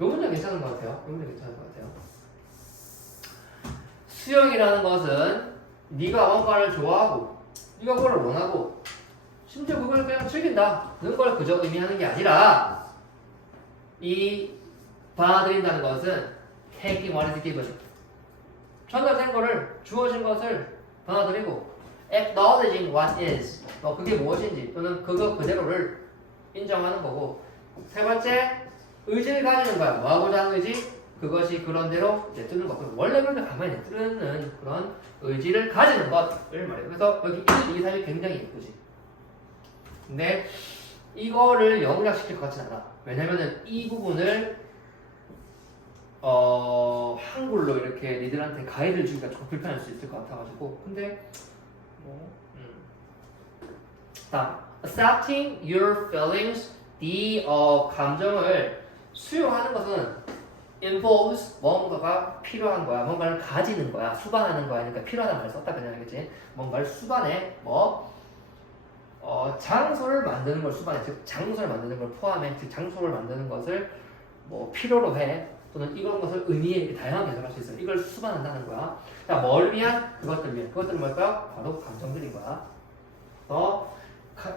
요 문제 괜찮은 것 같아요. 요 문제 괜찮은 것 같아요. 수용이라는 것은 네가 뭔가를 좋아하고 네가 그걸 원하고 심지어 그걸 그냥 즐긴다는 걸 그저 의미하는 게 아니라, 이 받아들인다는 것은 taking what is given, 전달된 거를, 주어진 것을 받아들이고 acknowledging what is, 그게 무엇인지 또는 그거 그대로를 인정하는 거고, 세 번째 의지를 가지는 거야. 뭐 하고자 하는 의지? 그것이 그런 대로 내뜨는 것. 원래 그렇게 가만히 내뜨는 그런 의지를 가지는 것을 말해요. 그래서 여기 1, 2, 3이 굉장히 예쁘지. 근데 이거를 영작시킬 것 같진 않아. 왜냐면은 이 부분을 한글로 이렇게 니들한테 가이드를 주기가 조금 불편할 수 있을 것 같아가지고. 근데 다음, accepting your feelings, 네 감정을 수용하는 것은 involves 뭔가가 필요한 거야. 뭔가를 가지는 거야. 수반하는 거야. 그러니까 필요하다는 말을 썼다 그냥, 알겠지? 뭔가를 수반해. 장소를 만드는 걸 수반해. 즉 장소를 만드는 걸 포함해. 즉 장소를 만드는 것을 뭐 필요로 해. 또는 이런 것을 의미에 다양하게 해석할 수 있어요. 이걸 수반한다는 거야. 자, 뭘 위한? 그것들 위한. 그것들은 뭘까요? 바로 감정들인 거야.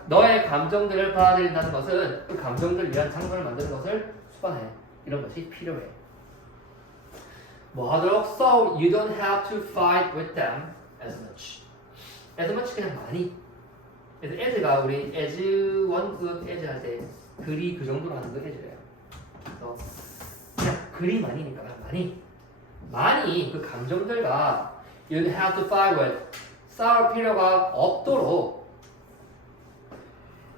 너의 감정들을 받아들인다는 것은 그 감정들 위한 장소를 만드는 것을 수반해. 이런 것이 필요해. 뭐 하도록? So you don't have to fight with them as much. as much 그냥 많이. 그래서 as가 우리 as 원급 as 할 때 글이 그 정도로 하는 거 as래요. 그래서 그냥 글이 많이니까 많이 그 감정들과 you don't have to fight with, 싸울 필요가 없도록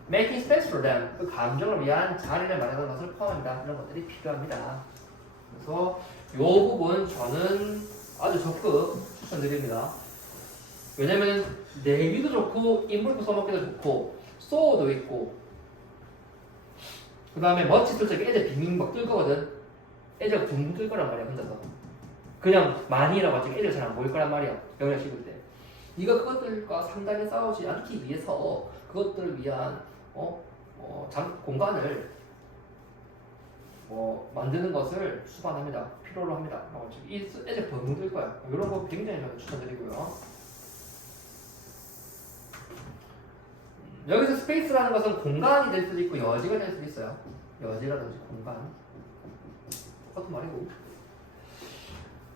making space for them, 그 감정을 위한 자리를 마련하는 것을 포함합니다. 이런 것들이 필요합니다. 그래서 이 부분 저는 아주 적극 추천드립니다. 왜냐면 내기도 좋고 인물도 써먹기도 좋고 소도 있고, 그 다음에 멋지 솔직히 애들 빙빙 막 뜰 거거든. 애들 붕붕 뜰 거란 말이야. 혼자서 그냥 많이라고 하지 애들 잘 안 보일 거란 말이야. 영역 식을 때 네가 그것들과 상당히 싸우지 않기 위해서 그것들을 위한 공간을 만드는 것을 수반합니다. 필요로 합니다. 이 애들 붕붕 뜰 거야. 이런 거 굉장히 저는 추천드리고요. 여기서 스페이스라는 것은 공간이 될 수도 있고 여지가 될 수도 있어요. 여지라든지 공간. 똑같은 말이고.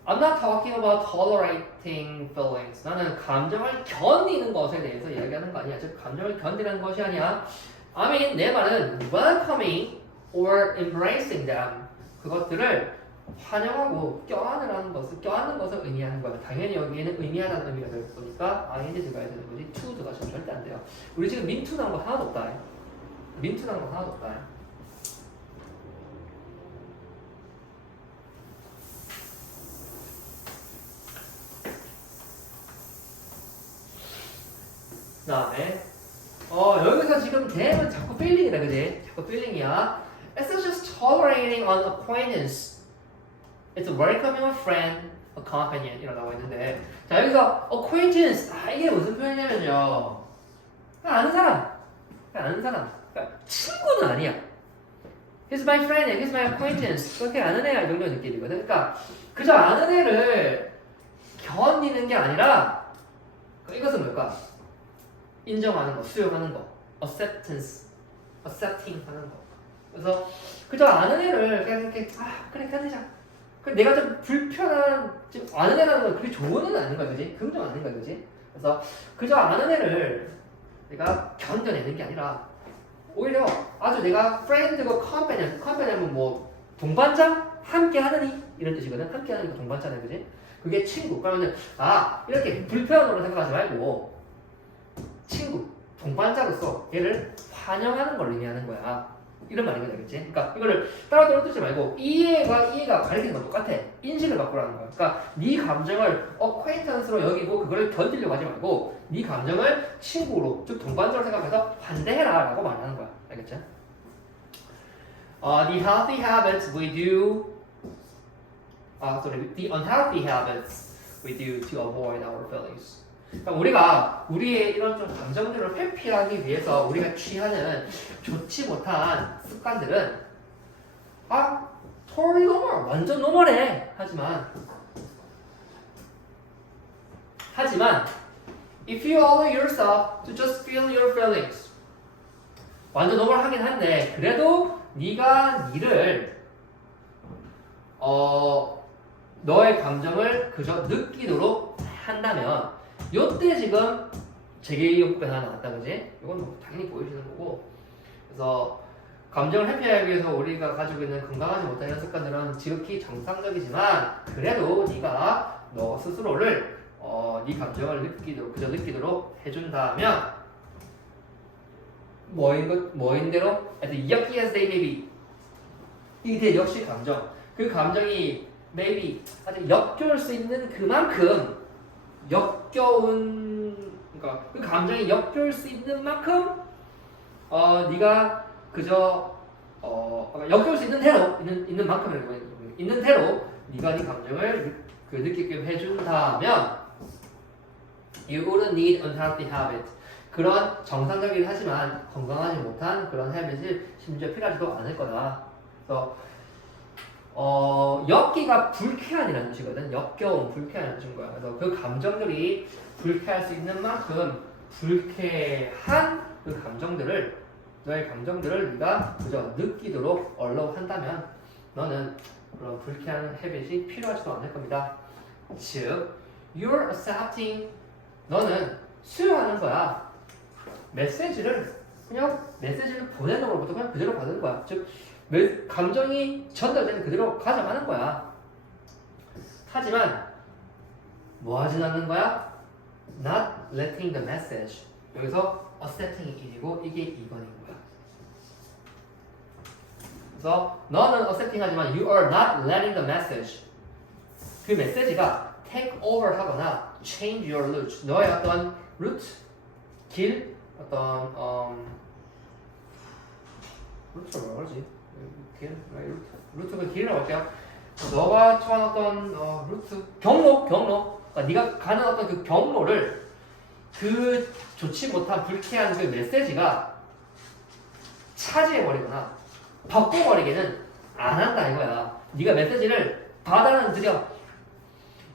I'm not talking about tolerating feelings. 나는 감정을 견디는 것에 대해서 이야기하는 거 아니야. 즉 감정을 견디는 것이 아니야. I mean, 내 말은 welcoming or embracing them. 그것들을 환영하고 껴안는 것을 의미하는 거야. 당연히 여기에는 의미하다는 의미가 들어있으니까 ing 들어가야 되는 거지. to 들어가시면 절대 안 돼요. 우리 지금 민투 나온 거 하나도 없다. 민투 나온 거 하나도 없다. 그 다음에 여기서 지금 대은 자꾸 feeling이다, 그지? 자꾸 feeling이야. It's not just tolerating an acquaintance. It's welcoming a friend, a companion 이라고 했는데, 자 여기서 acquaintance, 이게 무슨 표현이냐면요, 아는 사람. 그러니까 친구는 아니야. He's my friend, he's my acquaintance. 그렇게 아는 애야 이 정도의 느낌이거든. 그러니까 그저 아는 애를 견디는 게 아니라 이것은 뭘까? 인정하는 거, 수용하는 거, accepting 하는 거. 그래서 그저 아는 애를 그냥 이렇게 그래 견디자. 내가 좀 불편한, 지금 아는 애라는 건 그게 좋은 애는 아닌 거야, 그지? 긍정 아닌 거야, 그지? 그래서 그저 아는 애를 내가 견뎌내는 게 아니라 오히려 아주 내가 friend고 companion 뭐 동반자, 함께 하느니 이런 뜻이거든. 함께 하는 게 동반자네, 그지? 그게 친구. 그러면은 이렇게 불편으로 생각하지 말고 친구, 동반자로서 얘를 환영하는 걸 의미하는 거야. 이런 말이거든, 알겠지? 그러니까 이거를 따로 떨어뜨리지 말고 이해가 가리키는 건 똑같아. 인식을 바꾸라는 거야. 그러니까 네 감정을 acquaintance로 여기고 그걸 견디려고 하지 말고 네 감정을 친구로, 즉 동반자로 생각해서 환대해라라고 말하는 거야. 알겠지? The healthy habits we do, the unhealthy habits we do to avoid our feelings. 그러니까 우리가 우리의 이런 좀 감정들을 회피하기 위해서 우리가 취하는 좋지 못한 습관들은 totally normal, 완전 노멀해. 하지만 if you allow yourself to just feel your feelings, 완전 노멀하긴 한데 그래도 네가 너의 감정을 그저 느끼도록 한다면 요때 지금 재개요법이 하나 나왔다, 그지? 이건 뭐 당연히 보여주는 거고. 그래서 감정을 회피하기 위해서 우리가 가지고 있는 건강하지 못한 이런 습관들은 지극히 정상적이지만 그래도 네가 너 스스로를 네 감정을 그저 느끼도록 해준다면 뭐인 대로? yucky as they may be, 이게 역시 감정. 그 감정이 maybe 아주 역겨울 수 있는 그만큼 그러니까 그 감정이 역겨울 수 있는 만큼 네가 그저 역겨울 수 있는 대로 있는 만큼이라고 있는 대로 네가 네 감정을 느끼게 해준다면 you wouldn't need unhealthy habits. 그런 정상적이긴 하지만 건강하지 못한 그런 habit이 심지어 필요하지도 않을 거다. 그래서 역기가 불쾌한이라는 뜻이거든. 역겨움, 불쾌한이라는 뜻인 거야. 그래서 그 감정들이 불쾌할 수 있는 만큼 불쾌한 그 감정들을, 너의 감정들을 네가 그저 느끼도록 allow 한다면 너는 그런 불쾌한 헤빗이 필요하지도 않을 겁니다. 즉, you're accepting, 너는 수용하는 거야. 메시지를 보내는 것부터 그냥 그대로 받는 거야. 즉, 감정이 전달되는 그대로 가져가는 거야. 하지만 뭐 하진 않는 거야? Not letting the message. 여기서 accepting이 1이고 이게 2번인 거야. 그래서 너는 accepting 하지만 you are not letting the message. 그 메시지가 take over 하거나 change your route. 너의 어떤 route, 길, 루트가 뭐라 그러지? 루트가 길이라고 할게요. 너가 처한 어떤 루트, 경로. 그러니까 네가 가는 어떤 그 경로를 그 좋지 못한 불쾌한 그 메시지가 차지해버리거나 바꿔버리게는 안 한다 이거야. 네가 메시지를 받아들여.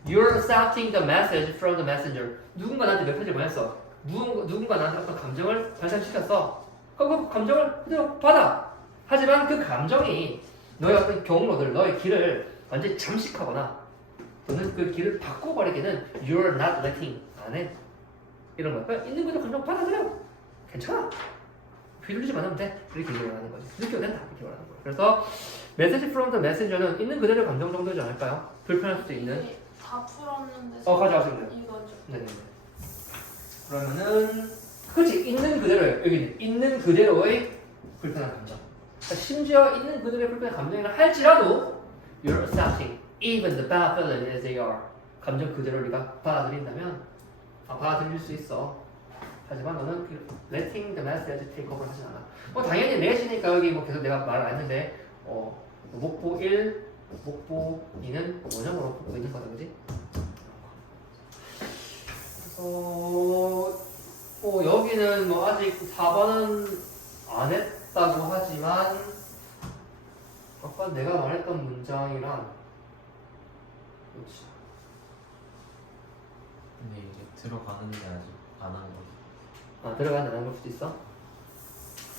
You're accepting the message from the messenger. 누군가 나한테 메시지를 보냈어. 누군가 나한테 어떤 감정을 발산시켰어. 그럼 그 감정을 그대로 받아. 하지만 그 감정이 너의 어떤 경로들, 너의 길을 완전히 잠식하거나 또는 그 길을 바꿔버리기는 you're not letting, 안 해. 이런 거야. 그러니까 있는 그대로 감정 받아들여. 괜찮아. 휘둘리지 않으면 돼. 이렇게 얘기하는 거지. 느껴도 된다. 이렇게 말하는 거야. 그래서 message from the messenger는 있는 그대로 감정 정도지 않을까요? 불편할 수도 있는. 다 풀었는데. 가져가시면 돼요. 이거죠. 네네. 그러면은 그렇지, 있는 그대로예요. 여기는 있는 그대로의 불편한 감정. 그러니까 심지어 있는 그대로의 불편한 감정이라 할지라도 you're accepting even the bad feeling as they are. 감정 그대로 우리가 받아들인다면 받아들일 수 있어. 하지만 너는 letting the message take over 하진 않아. 당연히 let이니까 여기 계속 내가 말을 안 했는데 목보 1, 목보 2는 원형으로 붙고 있는 거다, 그지? 여기는 아직 4번은 안 했다고 하지만 아까 내가 말했던 문장이랑 그렇지. 근데 이게 들어가는데 아직 안 한 거지. 들어가는 안 한 걸 수도 있어?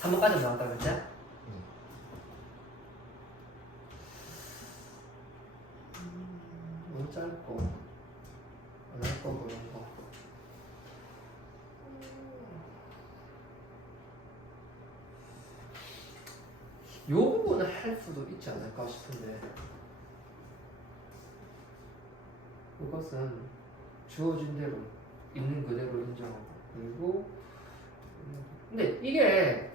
3번까지 나왔다 그랬지? 너무 짧고 안 할 거고 이런 거. 요 부분을 할 수도 있지 않을까 싶은데 이것은 주어진 대로 있는 그대로 인정하고 그리고 이게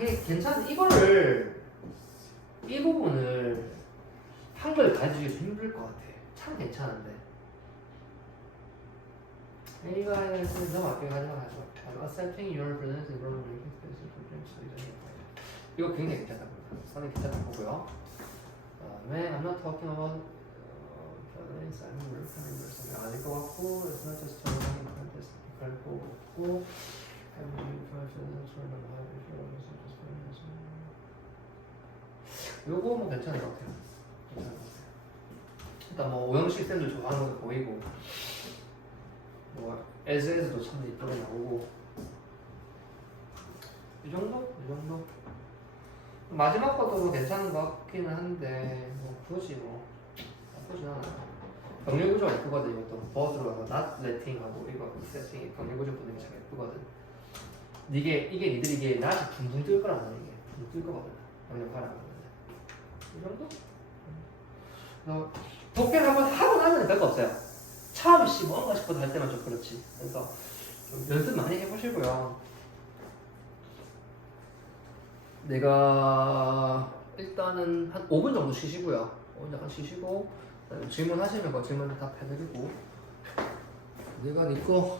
이게 괜찮. 이거를 이 부분을 한글 가르치기 힘들 것 같아. 참 괜찮은데. A가에서 넘어갈게요. 가져가죠. Accepting your presence in global making space for dreams. 이거 굉장히 괜찮다. 선이 괜찮다 보고요. 그다음에 I'm not talking about feelings. I'm really 아닐 것 같고 it's not just talking about this. 그럴 거 같고 having feelings for the life if you're just feelings. 요거 뭐 괜찮은 것 같아요. 괜찮은 것 같아요. 일단 뭐 오영식 쌤도 좋아하는 것도 보이고 뭐 SS도 참 이쁘게 나오고 이 정도? 이 정도? 마지막 것도 뭐 괜찮은 것 같기는 한데 뭐 굳이 뭐 나쁘진 않아요. 병렬 구조가 예쁘거든. 이것도 버스로 가서 not letting하고 이거 setting이 병렬 구조 보는 게 참 예쁘거든. 이게 니들이 이게 not이 붕붕 뜰 거란 말이야. 이게 붕붕 뜰 거거든. 병렬 가라고 이 정도? 그래서 독해를 한번 하고 나면 별거 없어요. 처음 뭔가 싶어서 할 때만 좀 그렇지. 그래서 좀 연습 많이 해보시고요. 내가 일단은 한 5분 정도 쉬시고요. 5분 잠깐 쉬시고 질문하시면 그 질문 답해드리고 내가 니꺼